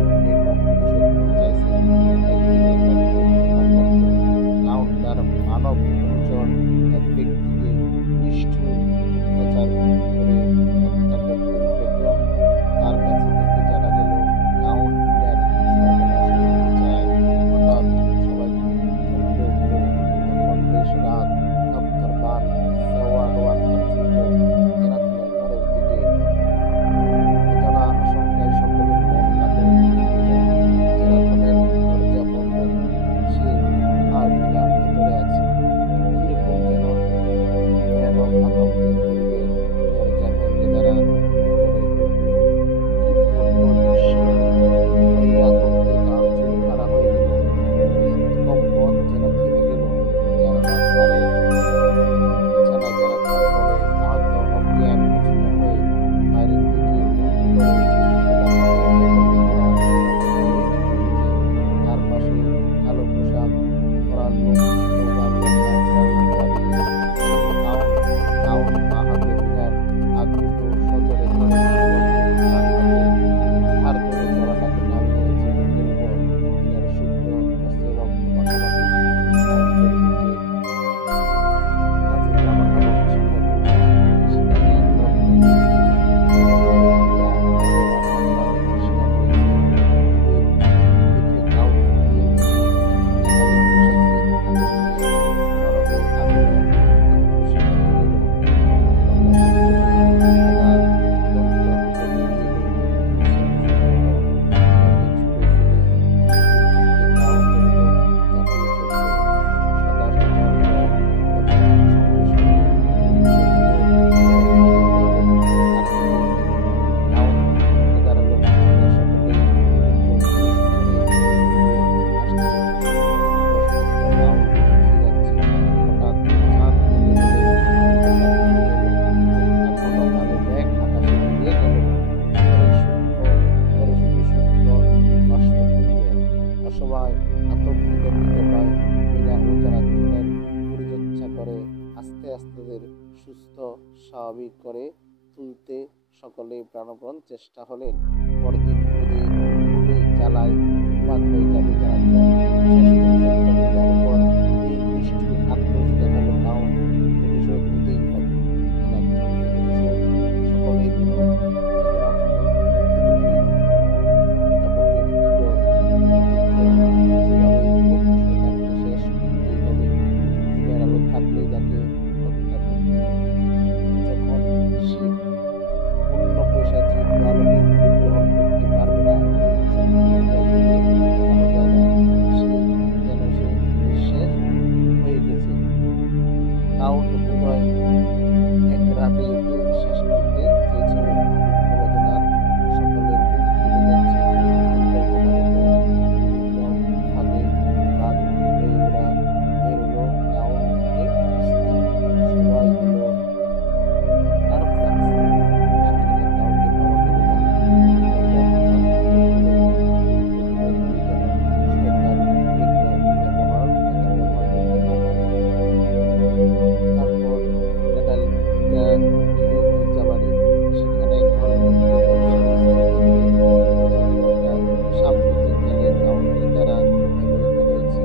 সবাই আতঙ্কিত হতে পায়। মীরা ও জনার্দনের পরিচর্যা করে আস্তে আস্তে তাদের সুস্থ স্বাভাবিক করে তুলতে সকলে প্রাণপণ চেষ্টা হলেন। পরদিন খুবই জ্বালায় উন্মাদ হয়ে যাবে জনার্দন। শেষ পর্যন্ত মীরার উপর এই নিষ্ঠুর আক্রোশ দেখালো কাউন্ট। প্রতিশোধ নিতেই হবে। জনার্দনকে প্রতিশোধ সকলেই নিল। থাকলে যাকে হত্যা করতে হবে। যখন সে অন্য পৈশাচিক আলোকে গ্রহণ করতে পারবে না, সে নিঃশেষ হয়ে গেছে। কাউন্ট বোধহয় এক রাতে ওকে শেষ করতে চেয়েছিল। বেদনার সকলের মুখ ফুলে যাচ্ছে। পরিকল্পনার মতো ভাগে ভাগ হয়ে ওরা বেরোলো কাউন্টকে খুঁজতে। সবাই এলো তার কাছে। সেখানে কাউকে পাওয়া গেল না। তারপর সেখানে সাম্প্রতিককালে কাউন্টের দ্বারা ব্যবহৃত হয়েছে।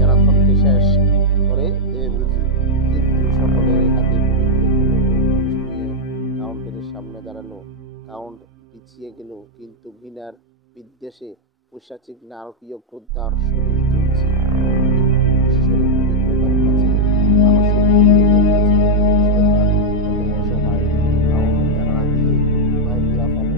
জনার্দনকে শেষ করে দেবে বুঝি। কিন্তু সকলের হাতে কাউন্টের সামনে দাঁড়ালো। কাউন্ট পিছিয়ে গেল, কিন্তু ঘৃণার বিদ্বেষে পৈশাচিক নারকীয় ক্রোধার শরীর চলছে। কিন্তু ঈশ্বরের পবিত্রতার কাছে, মানুষের পবিত্রতার কাছে অসহায়। কাউন্ট জানালা দিয়ে বাইরে লাফালো।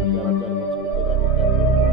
হাজার হাজার বছর ধরে আমি ত্যাগ করব।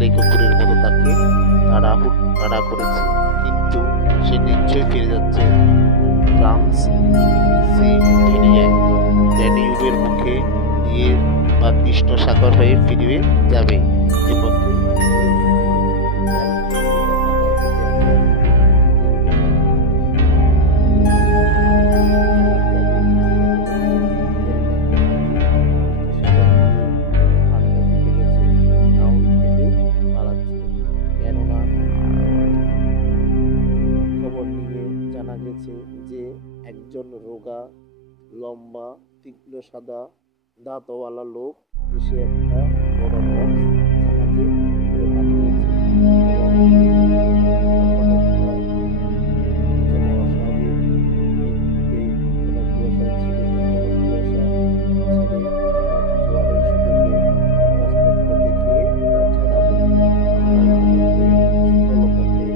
শিকারী কুকুরের মতো তাকে তাড়া করেছে, কিন্তু সে নিশ্চয়ই ফিরে যাচ্ছে ট্রান্সিলভেনিয়ায়, ড্যানিউবের মুখে দিয়ে বা কৃষ্ণ সাগর হয়ে ফিরে যাবে। এ পথে জানা গেছে যে একজন রোগা, লম্বা, তীক্ষ্ণ সাদা দাঁতওয়ালা লোক এসে একটা বড় বক্স জাহাজে করে পাঠিয়েছে এবং যেন অস্বাভাবিক দিক থেকে কোনো কুয়াশা ছেড়ে জোয়ারের সুযোগে কাগজপত্র দেখিয়ে ওটা ছাড়াবে। স্থলপথে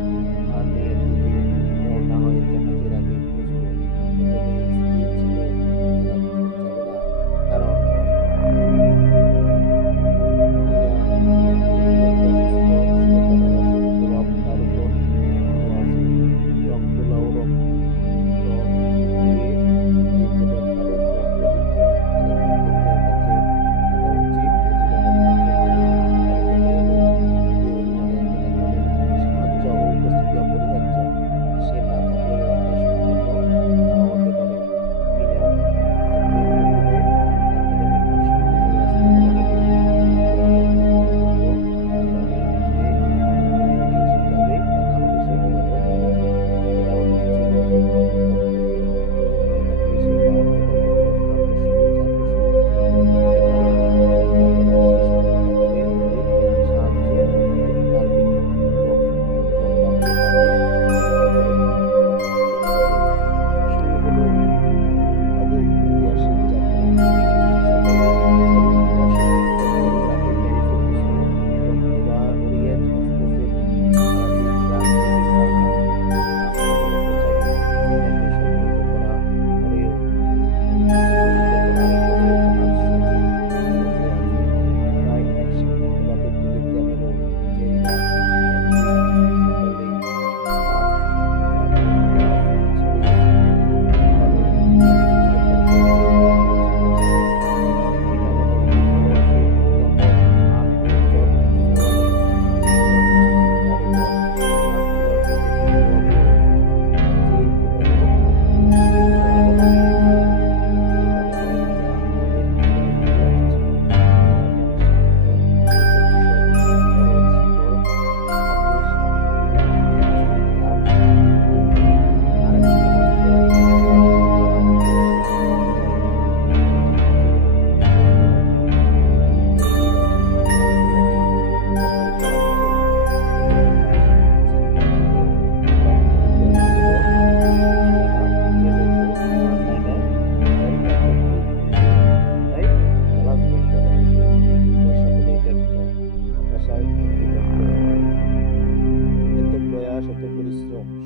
ভার্নিয়ার দিকে রওনা হয়ে জাহাজের আগে পৌঁছবে। প্রথমে স্থির ছিল তারা যাবে না, কারণ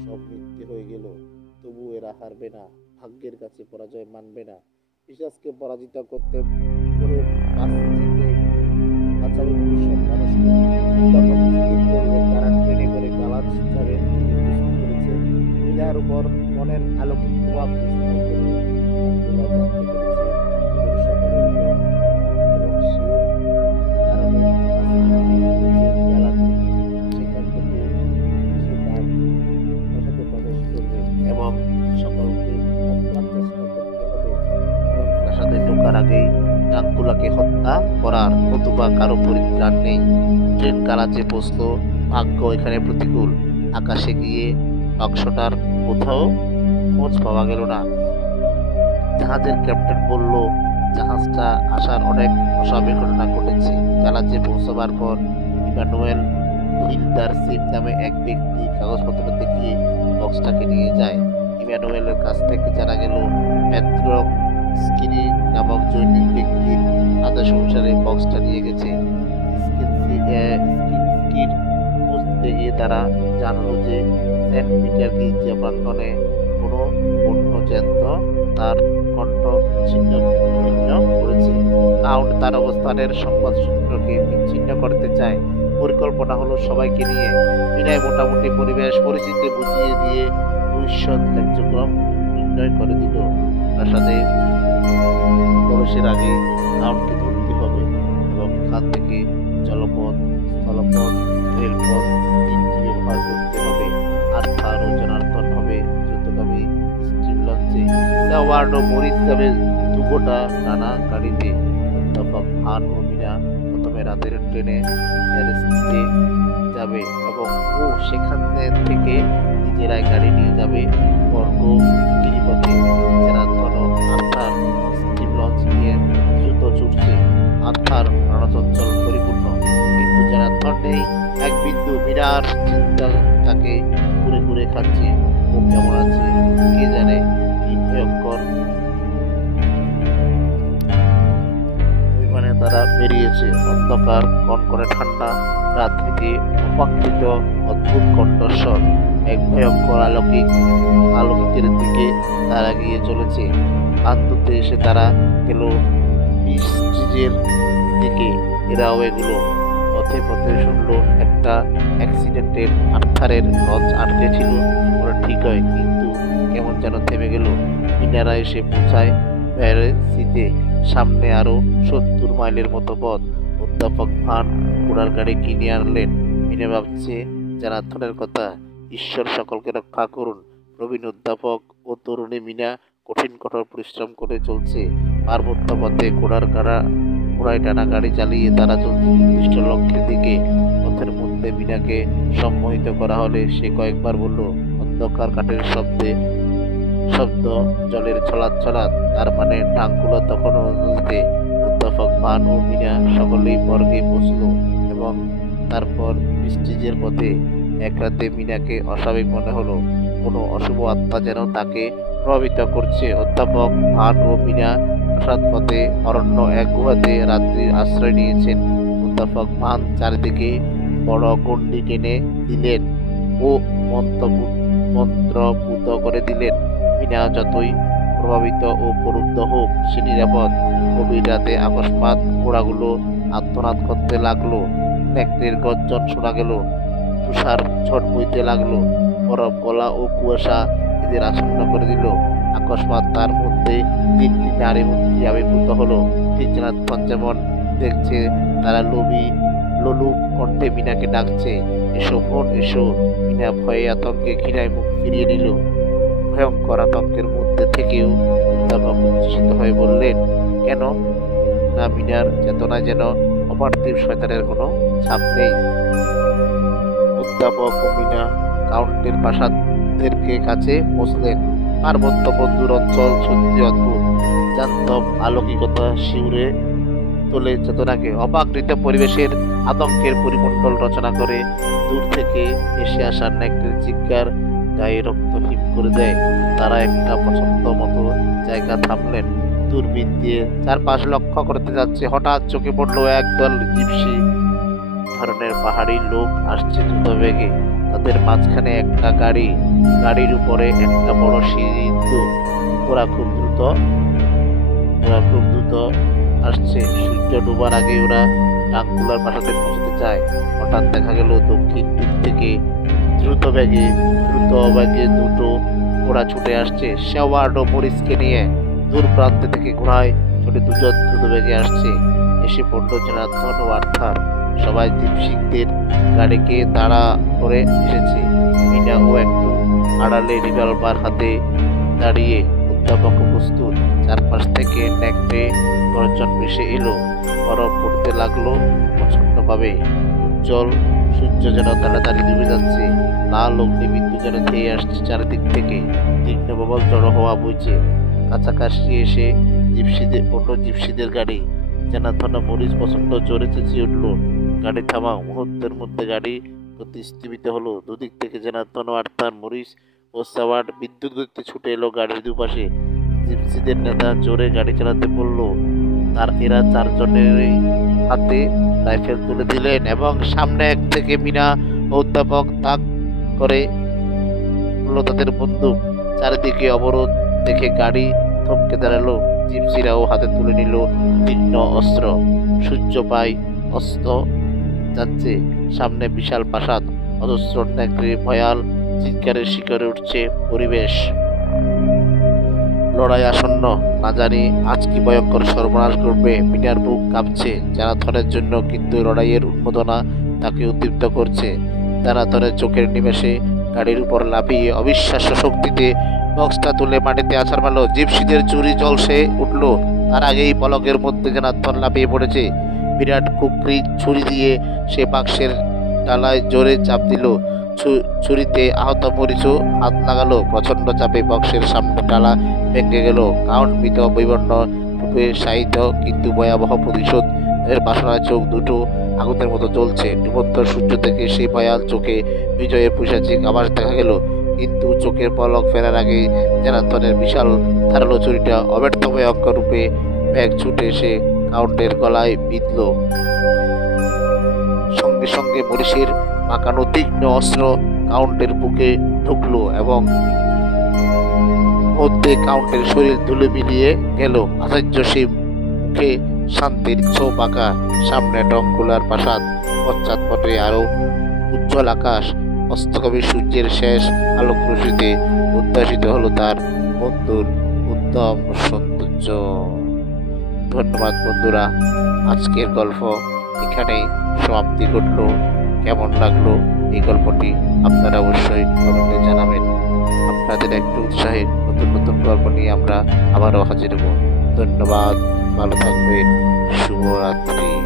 সব মিথ্যে হয়ে গেল, তবু এরা হারবে না, ভাগ্যের কাছে পরাজয় মানবে না। পিশাচকে পরাজিত করতে করে বাঁচাবে ভবিষ্যৎ মানুষকে। তখন স্থির করবে তারা ট্রেনে করে গালাজ যাবেন। তিনি প্রস্তুত করেছে মিনার উপর মনের আলোকিত প্রভাব বিস্তার করবে। আব্দুল্লাহ জানতে পেরেছে ওদের সকলের উপর, এবং সে কারণে গালাজে সেখান থেকে সে তার প্রাসাদে প্রবেশ করবে এবং সকলকে হত্যার চেষ্টা করতে হবে এবং প্রাসাদে ঢোকার আগেই টাঙ্কুলাকে হত্যা করার, নতুবা কারো পরিত্রাণ নেই। ট্রেন গালাজে পৌঁছল, ভাগ্য এখানে প্রতিকূল। আকাশে গিয়ে বাক্সটার কোথাও খোঁজ পাওয়া গেল না। জাহাজের ক্যাপ্টেন বলল, জাহাজটা আসার অনেক অস্বাভাবিক ঘটনা ঘটেছে। গালাজে পৌঁছাবার পর ইমানুয়েল হিলদারসিম নামে এক ব্যক্তি কাগজপত্র দেখিয়ে বক্সটাকে নিয়ে যায়। ইমানুয়েলের কাছ থেকে জানা গেল প্যাট্রক স্কিনি নামক জৈনিক ব্যক্তির আদেশ অনুসারে বক্সটা নিয়ে গেছে। স্কিনস্কির খোঁজ গিয়ে তারা জানলো যে সেন্ট পিটার গির্জা প্রাঙ্গণে কোনো বন্য জন্তু তার কণ্ঠ ছিন্ন করেছে। কাউন্ট তার অবস্থানের সংবাদ সূত্রকে বিচ্ছিন্ন করতে চায়। পরিকল্পনা হলো সবাইকে নিয়ে বিনয় মোটামুটি পরিবেশ পরিস্থিতি বুঝিয়ে দিয়ে ভবিষ্যৎ কার্যক্রম নির্ণয় করে দিল। প্রাসাদে প্রবেশের আগে রাউন্ডকে ধরতে হবে এবং এখান থেকে জলপথ, স্থলপথ, রেলপথ তিনটি ব্যবহার করতে হবে। আর্থার ও জনার্দন হবে দ্রুতগামী স্টিম লঞ্চে, সেওয়ার্ড ও মরিস যাবে দুগোটা নানা গাড়িতে। অধ্যাপক ভান ও মীরা প্রথমে রাতের ট্রেনে প্যারিসে যাবে এবং ও সেখান থেকে নিজেরাই গাড়ি নিয়ে যাবে বর্গ গিরিপথে। জনার্দন ও আর্থার স্টিম লঞ্চ নিয়ে দ্রুত ছুটছে। আর্থার রণচঞ্চল পরিপূর্ণ, কিন্তু জনার্দন নেই এক বিন্দু। মীরার চিন্তা তাকে ঘুরে ঘুরে খাচ্ছে। ও কেমন আছে কে জানে, কি ভয়ঙ্কর বিমানে তারা বেরিয়েছে। অন্ধকার, কনকনে ঠান্ডা রাত্রিতে অপাকৃত অদ্ভুত কণ্ঠস্বর এক ভয়ঙ্কর আলোকিতের দিকে তারা গিয়ে চলেছে। আন্দুতে এসে তারা গেল ব্রিজের দিকে। এরাও এগুলো পথে পথে শুনলো একটা অ্যাক্সিডেন্টের আর্থারের লঞ্চ আটকে ছিল। ওরা ঠিক হয়, কিন্তু কেমন যেন থেমে গেল। মিনারা এসে পৌঁছায় প্যারিসিতে। সামনে আরো 70 মাইলের মতো পথ। অধ্যাপক ভান ঘোড়ার গাড়ি কিনে আনলেন। মিনা ভাবছে জনার্দনের কথা। ঈশ্বর সকলকে রক্ষা করুন। প্রবীণ অধ্যাপক ও তরুণী মিনা কঠিন কঠোর পরিশ্রম করে চলছে পার্বত্য পথে। ঘোড়ায় টানা গাড়ি চালিয়ে তারা চলছে নির্দিষ্ট লক্ষ্যের দিকে। পথের মধ্যে মিনাকে সম্মোহিত করা হলে সে কয়েকবার বলল, অন্ধকার কাঠের শব্দ, জলের ছলাৎ, তার মানে টাঙ্গুলো তখন নদীতে। অধ্যাপক ভান ও মিনা সকলেই বর্গে বসল এবং তারপর ব্রিজের পথে। এক রাতে মিনাকে অস্বাভাবিক মনে হলো, কোনো অশুভ আত্মা যেন তাকে প্রভাবিত করছে। অধ্যাপক ভান ও মিনা প্রাসাদ পথে অরণ্য এক গুহাতে রাত্রির আশ্রয় নিয়েছেন। অধ্যাপক ভান চারিদিকে বড় গণ্ডি টেনে দিলেন ও মন্ত্রপুত করে দিলেন। মিনা যতই প্রভাবিত ও প্রলুব্ধ হোক, সে নিরাপদ। গভীর রাতে আকস্মাৎ ঘোড়াগুলো আত্মনাদ করতে লাগলো। নেকড়ের গর্জন শোনা গেল। তুষার ঝড় বইতে লাগলো। বরফ গলা ও কুয়াশা এদের আচ্ছন্ন করে দিল। আকস্মাৎ তার মধ্যে 3টি নারী মূর্তি আবির্ভূত হলো। ঠিক জনার্দন যেমন দেখছে, তারা লোলুপ কণ্ঠে মিনাকে ডাকছে, এসো বোন এসো। মিনা ভয়ে আতঙ্কে ঘৃণায় মুখ ফিরিয়ে নিল। ভয়ঙ্কর আতঙ্কের মধ্যে থেকেও অধ্যাপক উচ্ছ্বসিত হয়ে বললেন, কেন না? মিনার চেতনায় যেন অপার্থিব শয়তানের কোনো ছাপ নেই। অধ্যাপক ও মিনা কাউন্টের প্রাসাদের কাছে পৌঁছলেন। পার্বত্য বন্ধুর অঞ্চল সত্যি অদ্ভুত। জান্তব আলৌকিকতা শিউরে তোলে চেতনাকে। অপাকৃত পরিবেশের আতঙ্কের পরিমণ্ডল রচনা করে। দূর থেকে এসে আসা নেকড়ের চিৎকার গায়ে রক্ত হিম করে দেয়। তারা একটা পছন্দ মতো জায়গা থামলেন। দূরবীন দিয়ে চারপাশ লক্ষ্য করতে যাচ্ছে। হঠাৎ চোখে পড়লো একদল জিপসি ধরনের পাহাড়ি লোক আসছে দ্রুত বেগে। তাদের মাঝখানে একটা গাড়ির উপরে একটা বড় সিঁড়ি। ওরা খুব দ্রুত আসছে। সূর্য ডোবার আগে ওরা টাঙ্গুলার প্রাসাদে পৌঁছতে চায়। হঠাৎ দেখা গেল দক্ষিণ দিক থেকে দ্রুত বেগে দুটো ঘোড়া ছুটে আসছে। সেওয়ার্ড ও মরিসকে নিয়ে দূর প্রান্ত থেকে ঘোড়ায় চড়ে দুজন দ্রুত বেগে আসছে। এসে পড়ল জনার্দন ও আর্থার। সবাই দীপশিকদের গাড়িকে তাড়া করে এসেছে। মিনা ও একটু আড়ালে রিভলভার হাতে দাঁড়িয়ে। অধ্যাপক প্রস্তুত। চারপাশ থেকে নেকড়ে গর্জন ভেসে এলো। বরফ পড়তে লাগলো প্রচন্ডভাবে। উজ্জ্বল সূর্য যেন তাড়াতাড়ি ডুবে যাচ্ছে। লাল অগ্নিবিন্দু যেন ধেয়ে আসছে চারিদিক থেকে। তীক্ষ্ণ প্রবল জড়ো হওয়া বইছে। কাছাকাছি এসে জিপসিদের গাড়ি। জনার্দন ও মরিস প্রচন্ড জোরে চেঁচিয়ে উঠল, গাড়ি থামাও। মুহূর্তের মধ্যে গাড়ি স্থবিত হলো। দুদিক থেকে জনার্দন ও আর্থার, মরিস ও সেওয়ার্ড বিদ্যুৎ গতিতে ছুটে এলো গাড়ির দুপাশে। জিপসিদের নেতা জোরে গাড়ি চালাতে বলল। এরা চারজনেরই হাতে রাইফেল তুলে দিলেন এবং সামনে এক থেকে মিনা ও অধ্যাপক তাক করে হলো তাদের বন্দুক। চারিদিকে অবরোধ দেখে গাড়ি থমকে দাঁড়ালো। জিপসিরাও হাতে তুলে নিল তীক্ষ্ণ অস্ত্র। সূর্য প্রায় অস্ত যাচ্ছে। সামনে বিশাল প্রাসাদ, অজস্র নেকড়ে ভয়াল চিৎকারের শিকারে উঠছে পরিবেশ। লড়াই আসন্ন, না জানি আজ কি ভয়ঙ্কর সর্বনাশ ঘটবে। মিনার বুক কাঁপছে জানাথনের জন্য, কিন্তু লড়াইয়ের উন্মাদনা তাকে উদ্দীপ্ত করছে। জানাথনের চোখের নিমেষে গাড়ির উপর লাফিয়ে অবিশ্বাস্য শক্তিতে বক্সটা তুলে মাটিতে আছাড় মারল। জিপসিদের চুরি জলসে উঠল। তার আগেই পলকের মধ্যে জানাথন লাফিয়ে পড়েছে। বিরাট কুকরি ছুরি দিয়ে সে বাক্সের ডালায় জোরে চাপ দিল। ছুরিতে আহত মরিচু হাত লাগালো। প্রচন্ড চাপে বক্সের সামনে ডালা ভেঙে গেল। কাউন্ট মৃত বিবর্ণ রূপে শায়িত, কিন্তু ভয়াবহ প্রতিশোধ এর বাসনায় চোখ দুটো আগুনের মতো জ্বলছে। ডুবন্ত সূর্য থেকে সেই ভয়াল চোখে বিজয়ের পৈশাচিক আভাস দেখা গেল, কিন্তু চোখের পলক ফেরার আগেই জানাথনের বিশাল ধারালো ছুরিটা অব্যর্থ ভয়ঙ্কর রূপে ব্যাগ ছুটে এসে কাউন্টের গলায় বিঁধল। সঙ্গে সঙ্গে মরিচের পাকানো তীক্ষ্ণ অস্ত্র কাউন্টের বুকে ঢুকলো এবং মধ্যে কাউন্টের শরীর ধুলে মিলিয়ে গেল। আচার্য সেই মুখে শান্তির ছোপ আঁকা। সামনে টঙ্কুলার প্রাসাদ, পশ্চাৎপটে আরো উজ্জ্বল আকাশ। অস্তগামী সূর্যের শেষ আলোক রশ্মিতে উদ্ভাসিত হলো তার বন্ধুর উত্তম সৌন্দর্য। ধন্যবাদ বন্ধুরা, আজকের গল্প এখানেই সমাপ্তি ঘটলো। কেমন লাগলো এই গল্পটি আপনারা অবশ্যই কমেন্টে জানাবেন। আপনাদের একটু উৎসাহে নতুন নতুন গল্প নিয়ে আমরা আবারও হাজির হব। ধন্যবাদ, ভালো থাকবেন, শুভরাত্রি।